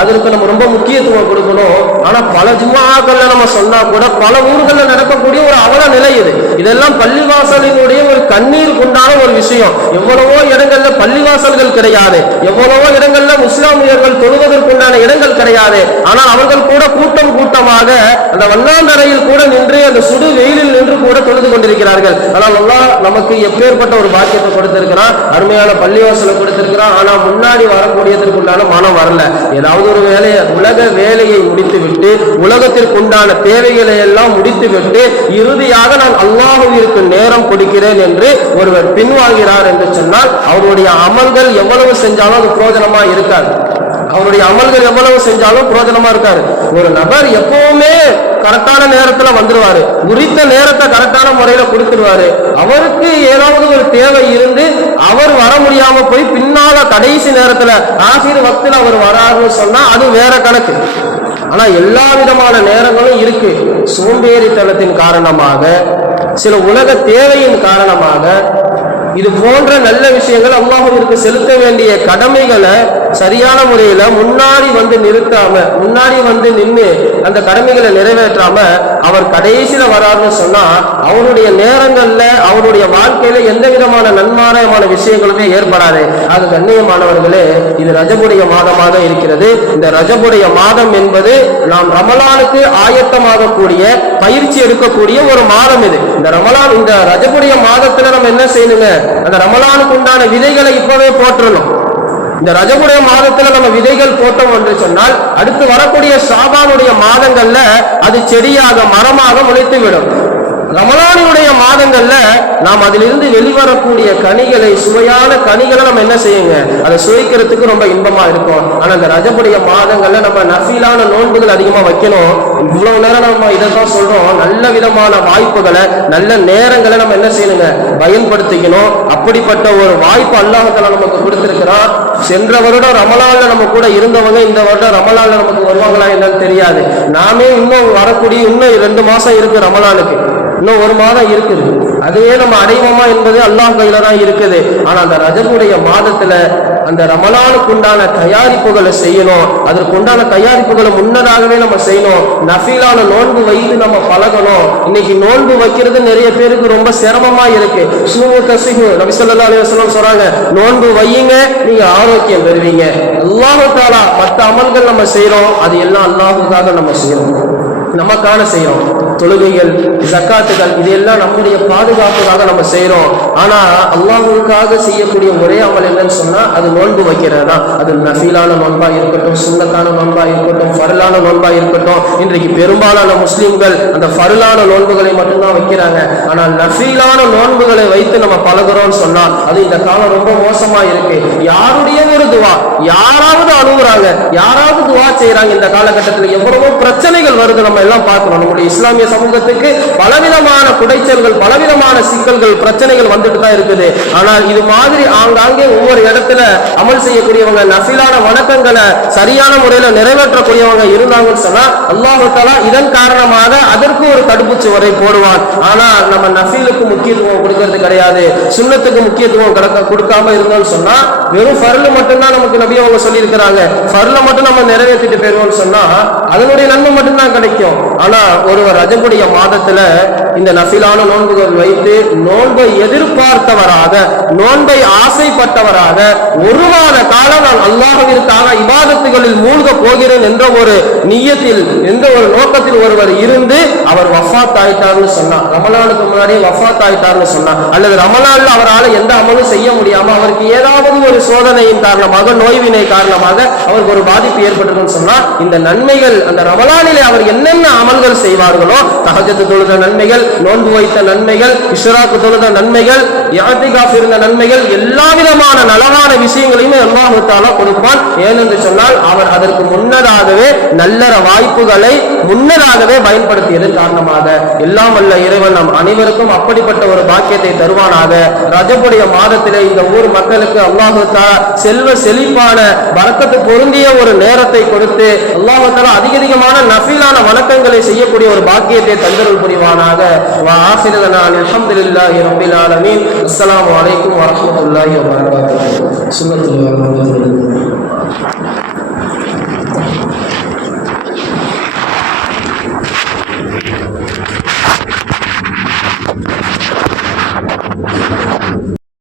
அதற்கு நம்ம ரொம்ப முக்கியத்துவம் கொடுக்கணும். ஆனா பல ஜும்மாக்கள்ல நம்ம சொன்னா கூட பல ஊர்கள்ல நடக்கக்கூடிய ஒரு அவல நிலை இது. இதெல்லாம் பள்ளிவாசலினுடைய ஒரு கண்ணீர் கொண்டான ஒரு விஷயம். எவ்வளவோ இடங்கள்ல பள்ளிவாசல்கள் கிடையாது, எவ்வளவோ இடங்கள்ல இஸ்லாமியர்கள் தொழுவதற்குண்டான இடங்கள் கிடையாது. ஆனால் அவர்கள் கூட கூட்டம் கூட்டமாக அந்த வண்ணாந்தரையில் கூட நின்று அந்த சுடு வெயிலில் நின்று கூட தொழுது கொண்டிருக்கிறார்கள். ஆனால் அல்லாஹ் நமக்கு எப்பேற்பட்ட ஒரு பாக்கியத்தை கொடுத்திருக்கிறான், அருமையான பள்ளிவாசலை கொடுத்திருக்கிறான். ஆனா முன்னாடி வரக்கூடிய மனம் வரல. ஏதாவது ஒரு வேலையை, உலக வேலையை முடித்து விட்டு, உலகத்திற்குண்டான தேவைகளை எல்லாம் முடித்து விட்டு, இறுதியாக நான் அல்லாஹ்விற்கு நேரம் கொடுக்கிறேன் என்று ஒருவர் பின்வாங்கிறார் என்று சொன்னால், அவருடைய அமல்கள் எவ்வளவு செஞ்சாலும் அது பிரயோஜனமா இருக்காது. அவருடைய அமல்கள் எவ்வளவு செஞ்சாலும் பிரயோஜனமா இருக்காரு. ஒரு நபர் எப்பவுமே கரெக்டான நேரத்துல வந்துருவாரு, குறித்த நேரத்தை கரெக்டான முறையில கொடுத்துருவாரு. அவருக்கு ஏதாவது ஒரு தேவை இருந்து அவர் வர முடியாம போய் பின்னால கடைசி நேரத்துல ஆசிர் வக்தில் அவர் வராருன்னு சொன்னா அது வேற கணக்கு. ஆனா எல்லா விதமான நேரங்களும் இருக்கு. சோம்பேறித்தனத்தின் காரணமாக, சில உலக தேவையின் காரணமாக இது போன்ற நல்ல விஷயங்கள், அல்லாஹ்விற்கு செலுத்த வேண்டிய கடமைகளை சரியான முறையில முன்னாடி வந்து நிறுத்தாம, முன்னாடி வந்து நின்று அந்த கடமைகளை நிறைவேற்றாம அவர் கடைசியில வராருன்னு சொன்னா அவருடைய நேரங்கள்ல, அவருடைய வாழ்க்கையில எந்த விதமான நன்மாராயமான விஷயங்களுமே ஏற்படாது. அது கண்ணியமானவர்களே, இது ரஜபுடைய மாதமாக இருக்கிறது. இந்த ரஜபுடைய மாதம் என்பது நாம் ரமலானுக்கு ஆயத்தமாகக்கூடிய, பயிற்சி எடுக்கக்கூடிய ஒரு மாதம் இது. இந்த ரஜபுடைய மாதத்துல நம்ம என்ன செய்யணுங்க, அந்த ரமலானுக்கு உண்டான விதைகளை இப்பவே போற்றணும். இந்த ரஜபுடைய மாதத்துல நம்ம விதைகள் போட்டோம் என்று சொன்னால், அடுத்து வரக்கூடிய ஷாபானுடைய மாதங்கள்ல அது செடியாக, மரமாக முளைத்து விடும். ரமலானுடைய மாதங்கள்ல நாம் அதிலிருந்து வெளிவரக்கூடிய கனிகளை, சுவையான கனிகளை நம்ம என்ன செய்யுங்க, அதை சுவைக்கிறதுக்கு ரொம்ப இன்பமா இருக்கும். ஆனா இந்த ரஜபுடைய மாதங்கள்ல நம்ம நஃபீலான நோன்புகள் அதிகமா வைக்கணும். இவ்வளவு நேரம் நம்ம இதைத்தான் சொல்றோம், நல்ல விதமான வாய்ப்புகளை, நல்ல நேரங்களை நம்ம என்ன செய்யணுங்க, பயன்படுத்திக்கணும். அப்படிப்பட்ட ஒரு வாய்ப்பு அல்லாஹ் தஆலா நமக்கு கொடுத்திருக்கிறான். சென்ற வருடம் ரமலான்ல நம்ம கூட இருந்தவங்க இந்த வருடம் ரமலான்ல நமக்கு வருவாங்களா என்னன்னு தெரியாது. நாமே இன்னும் வரக்கூடிய, இன்னும் 2 மாசம் இருக்கு ரமலானுக்கு, இன்னும் 1 மாதம் இருக்குது. அதையே நம்ம அடைவோமா என்பது அல்லாஹ் கையில தான் இருக்குது. ஆனா அந்த ரஜபுடைய மாதத்துல அந்த ரமலானுக்கு உண்டான தயாரிப்புகளை செய்யணும். அதற்கு உண்டான தயாரிப்புகளை முன்னதாகவே நம்ம செய்யணும். நஃபிலான நோன்பு வைத்து நம்ம பழகணும். இன்னைக்கு நோன்பு வைக்கிறது நிறைய பேருக்கு ரொம்ப சிரமமா இருக்கு. சூமு தசிஹு நபி ஸல்லல்லாஹு அலைஹி வஸல்லம் சொல்றாங்க, நோன்பு வையுங்க, நீங்க ஆரோக்கியம் பெறுவீங்க. அல்லாஹ் தஆலா மற்ற அமல்கள் நம்ம செய்யறோம், அது எல்லாம் அல்லாஹ்வுக்காக நம்ம செய்யறோம், நமக்கான செய்யறோம். தொழுகைகள், ஜக்காத்துகள், இதெல்லாம் நம்முடைய பாதுகாப்புக்காக நம்ம செய்யறோம். ஆனா அல்லாஹ்வுக்காக செய்யக்கூடிய ஒரே அமல் என்னன்னு சொன்னா அது நோன்பு வைக்கிறது தான். அது நஃபிலான நோன்பா இருக்கட்டும், சுன்னத்தான நோன்பா இருக்கட்டும், ஃபர்லான நோன்பா இருக்கட்டும். இன்றைக்கு பெரும்பாலான முஸ்லிம்கள் அந்த ஃபர்லான நோன்புகளை மட்டும்தான் வைக்கிறாங்க. ஆனால் நஃபிலான நோன்புகளை வைத்து நம்ம பழகுறோம்னு சொன்னா அது இந்த காலம் ரொம்ப மோசமா இருக்கு. யாருடைய ஒரு துவா, யாராவது அழுகுறாங்க, யாராவது துவா செய்யறாங்க. இந்த காலகட்டத்தில் எவ்வளவோ பிரச்சனைகள் வருது, நம்ம எல்லாம் பார்க்கிறோம். நம்முடைய இஸ்லாமிய சமூகத்துக்கு பலவிதமான குடைச்சல்கள், பலவிதமான சிக்கல்கள், பிரச்சனைகள் வந்துட்டு தான் இருக்குது. ஆனால் இது மாதிரி ஆங்காங்கே ஒவ்வொரு இடத்துல அமல் செய்யக்கூடியவங்க, நஃபிலான வணக்கங்களை சரியான முறையில் நிறைவேற்றக்கூடியவங்க இருந்தாங்கன்னு சொன்னா அல்லாஹ் தஆலா இதன் காரணமாக அதற்கு ஒரு தடுப்பு சுவரை போடுவான். ஆனால் நம்ம நஃபிலுக்கு முக்கியத்துவம் கொடுக்கறது கிடையாது, சுன்னத்துக்கு முக்கியத்துவம் கொடுக்காம இருந்தோம்னு சொன்னா வெறும் ஃபர்லு மட்டும்தான் நமக்கு நபி அவங்க சொல்லி இருக்கிறாங்க. ஃபர்ல மட்டும் நம்ம நிறைவேற்றிட்டு போயிருவோம்னு சொன்னா அதனுடைய நன்மை மட்டும்தான் கிடைக்கும். ஆனா ஒருவர் ரஜபுடைய மாதத்துல இந்த நஃபிலான நோன்புகள் வைத்து நோன்பை எதிர்பார்த்தவராக, நோன்பை ஆசைப்பட்டவராக, ஒரு மாத காலம் நான் அல்லாஹ்விற்காக இபாதத்துகளில் மூழ்க போகிறேன் என்ற ஒரு நியத்தில், எந்த ஒரு நோக்கத்தில் ஒருவர் இருந்து அவர் வஃபாத் ஆயிட்டார்னு சொன்னா, ரமலானுக்கு முன்னாடியே வஃபாத் ஆயிட்டார்னு சொன்னா, அல்லது ரமலான்ல அவரால் எந்த அமலும் செய்ய முடியாம அவருக்கு ஏதாவது ஒரு சோதனையின் காரணமாக, நோய்வினை காரணமாக அவருக்கு ஒரு பாதிப்பு ஏற்பட்டிருக்குன்னு சொன்னா இந்த நன்மைகள் அந்த ரமலானிலே அவர் என்னென்ன அமல்கள் செய்வார்களோ, தஹஜ்ஜத் தொழுத நன்மைகள், நோன்பு வைத்த நன்மைகள், இஷ்ராக் தொழுத நன்மைகள், இஅ்திகாஃப் இருந்த நன்மைகள், எல்லா விதமான நலவான விஷயங்களையுமே அல்லாஹ் தஆலா கொடுப்பான். ஏனென்று சொன்னால் அவர் அதற்கு முன்னதாகவே நல்லற வாய்ப்புகளை முன்னதாகவே பயன்படுத்தியதன் காரணமாக. எல்லாம் வல்ல இறைவன் நம் அனைவருக்கும் அப்படிப்பட்ட ஒரு பாக்கியத்தை தருவானாக. ரஜபுடைய மாதத்திலே இந்த ஊர் மக்களுக்கு அல்லாஹ் தஆலா செல்வ செழிப்பான பரக்கத்து பொருந்திய ஒரு நேரத்தை கொடுத்து அல்லாஹ் தஆலா அதிகமான நஃபிலான வணக்கங்களை செய்யக்கூடிய ஒரு பாக்கியத்தை தந்தருள் புரிவானாக. வா ஆகிரு தனா அல்ஹம்துலில்லாஹி ரப்பில் ஆலமீன். அஸ்ஸலாமு அலைக்கும் வ ரஹ்மத்துல்லாஹி வ பரகாத்துஹு. சுன்னத்துல்லாஹி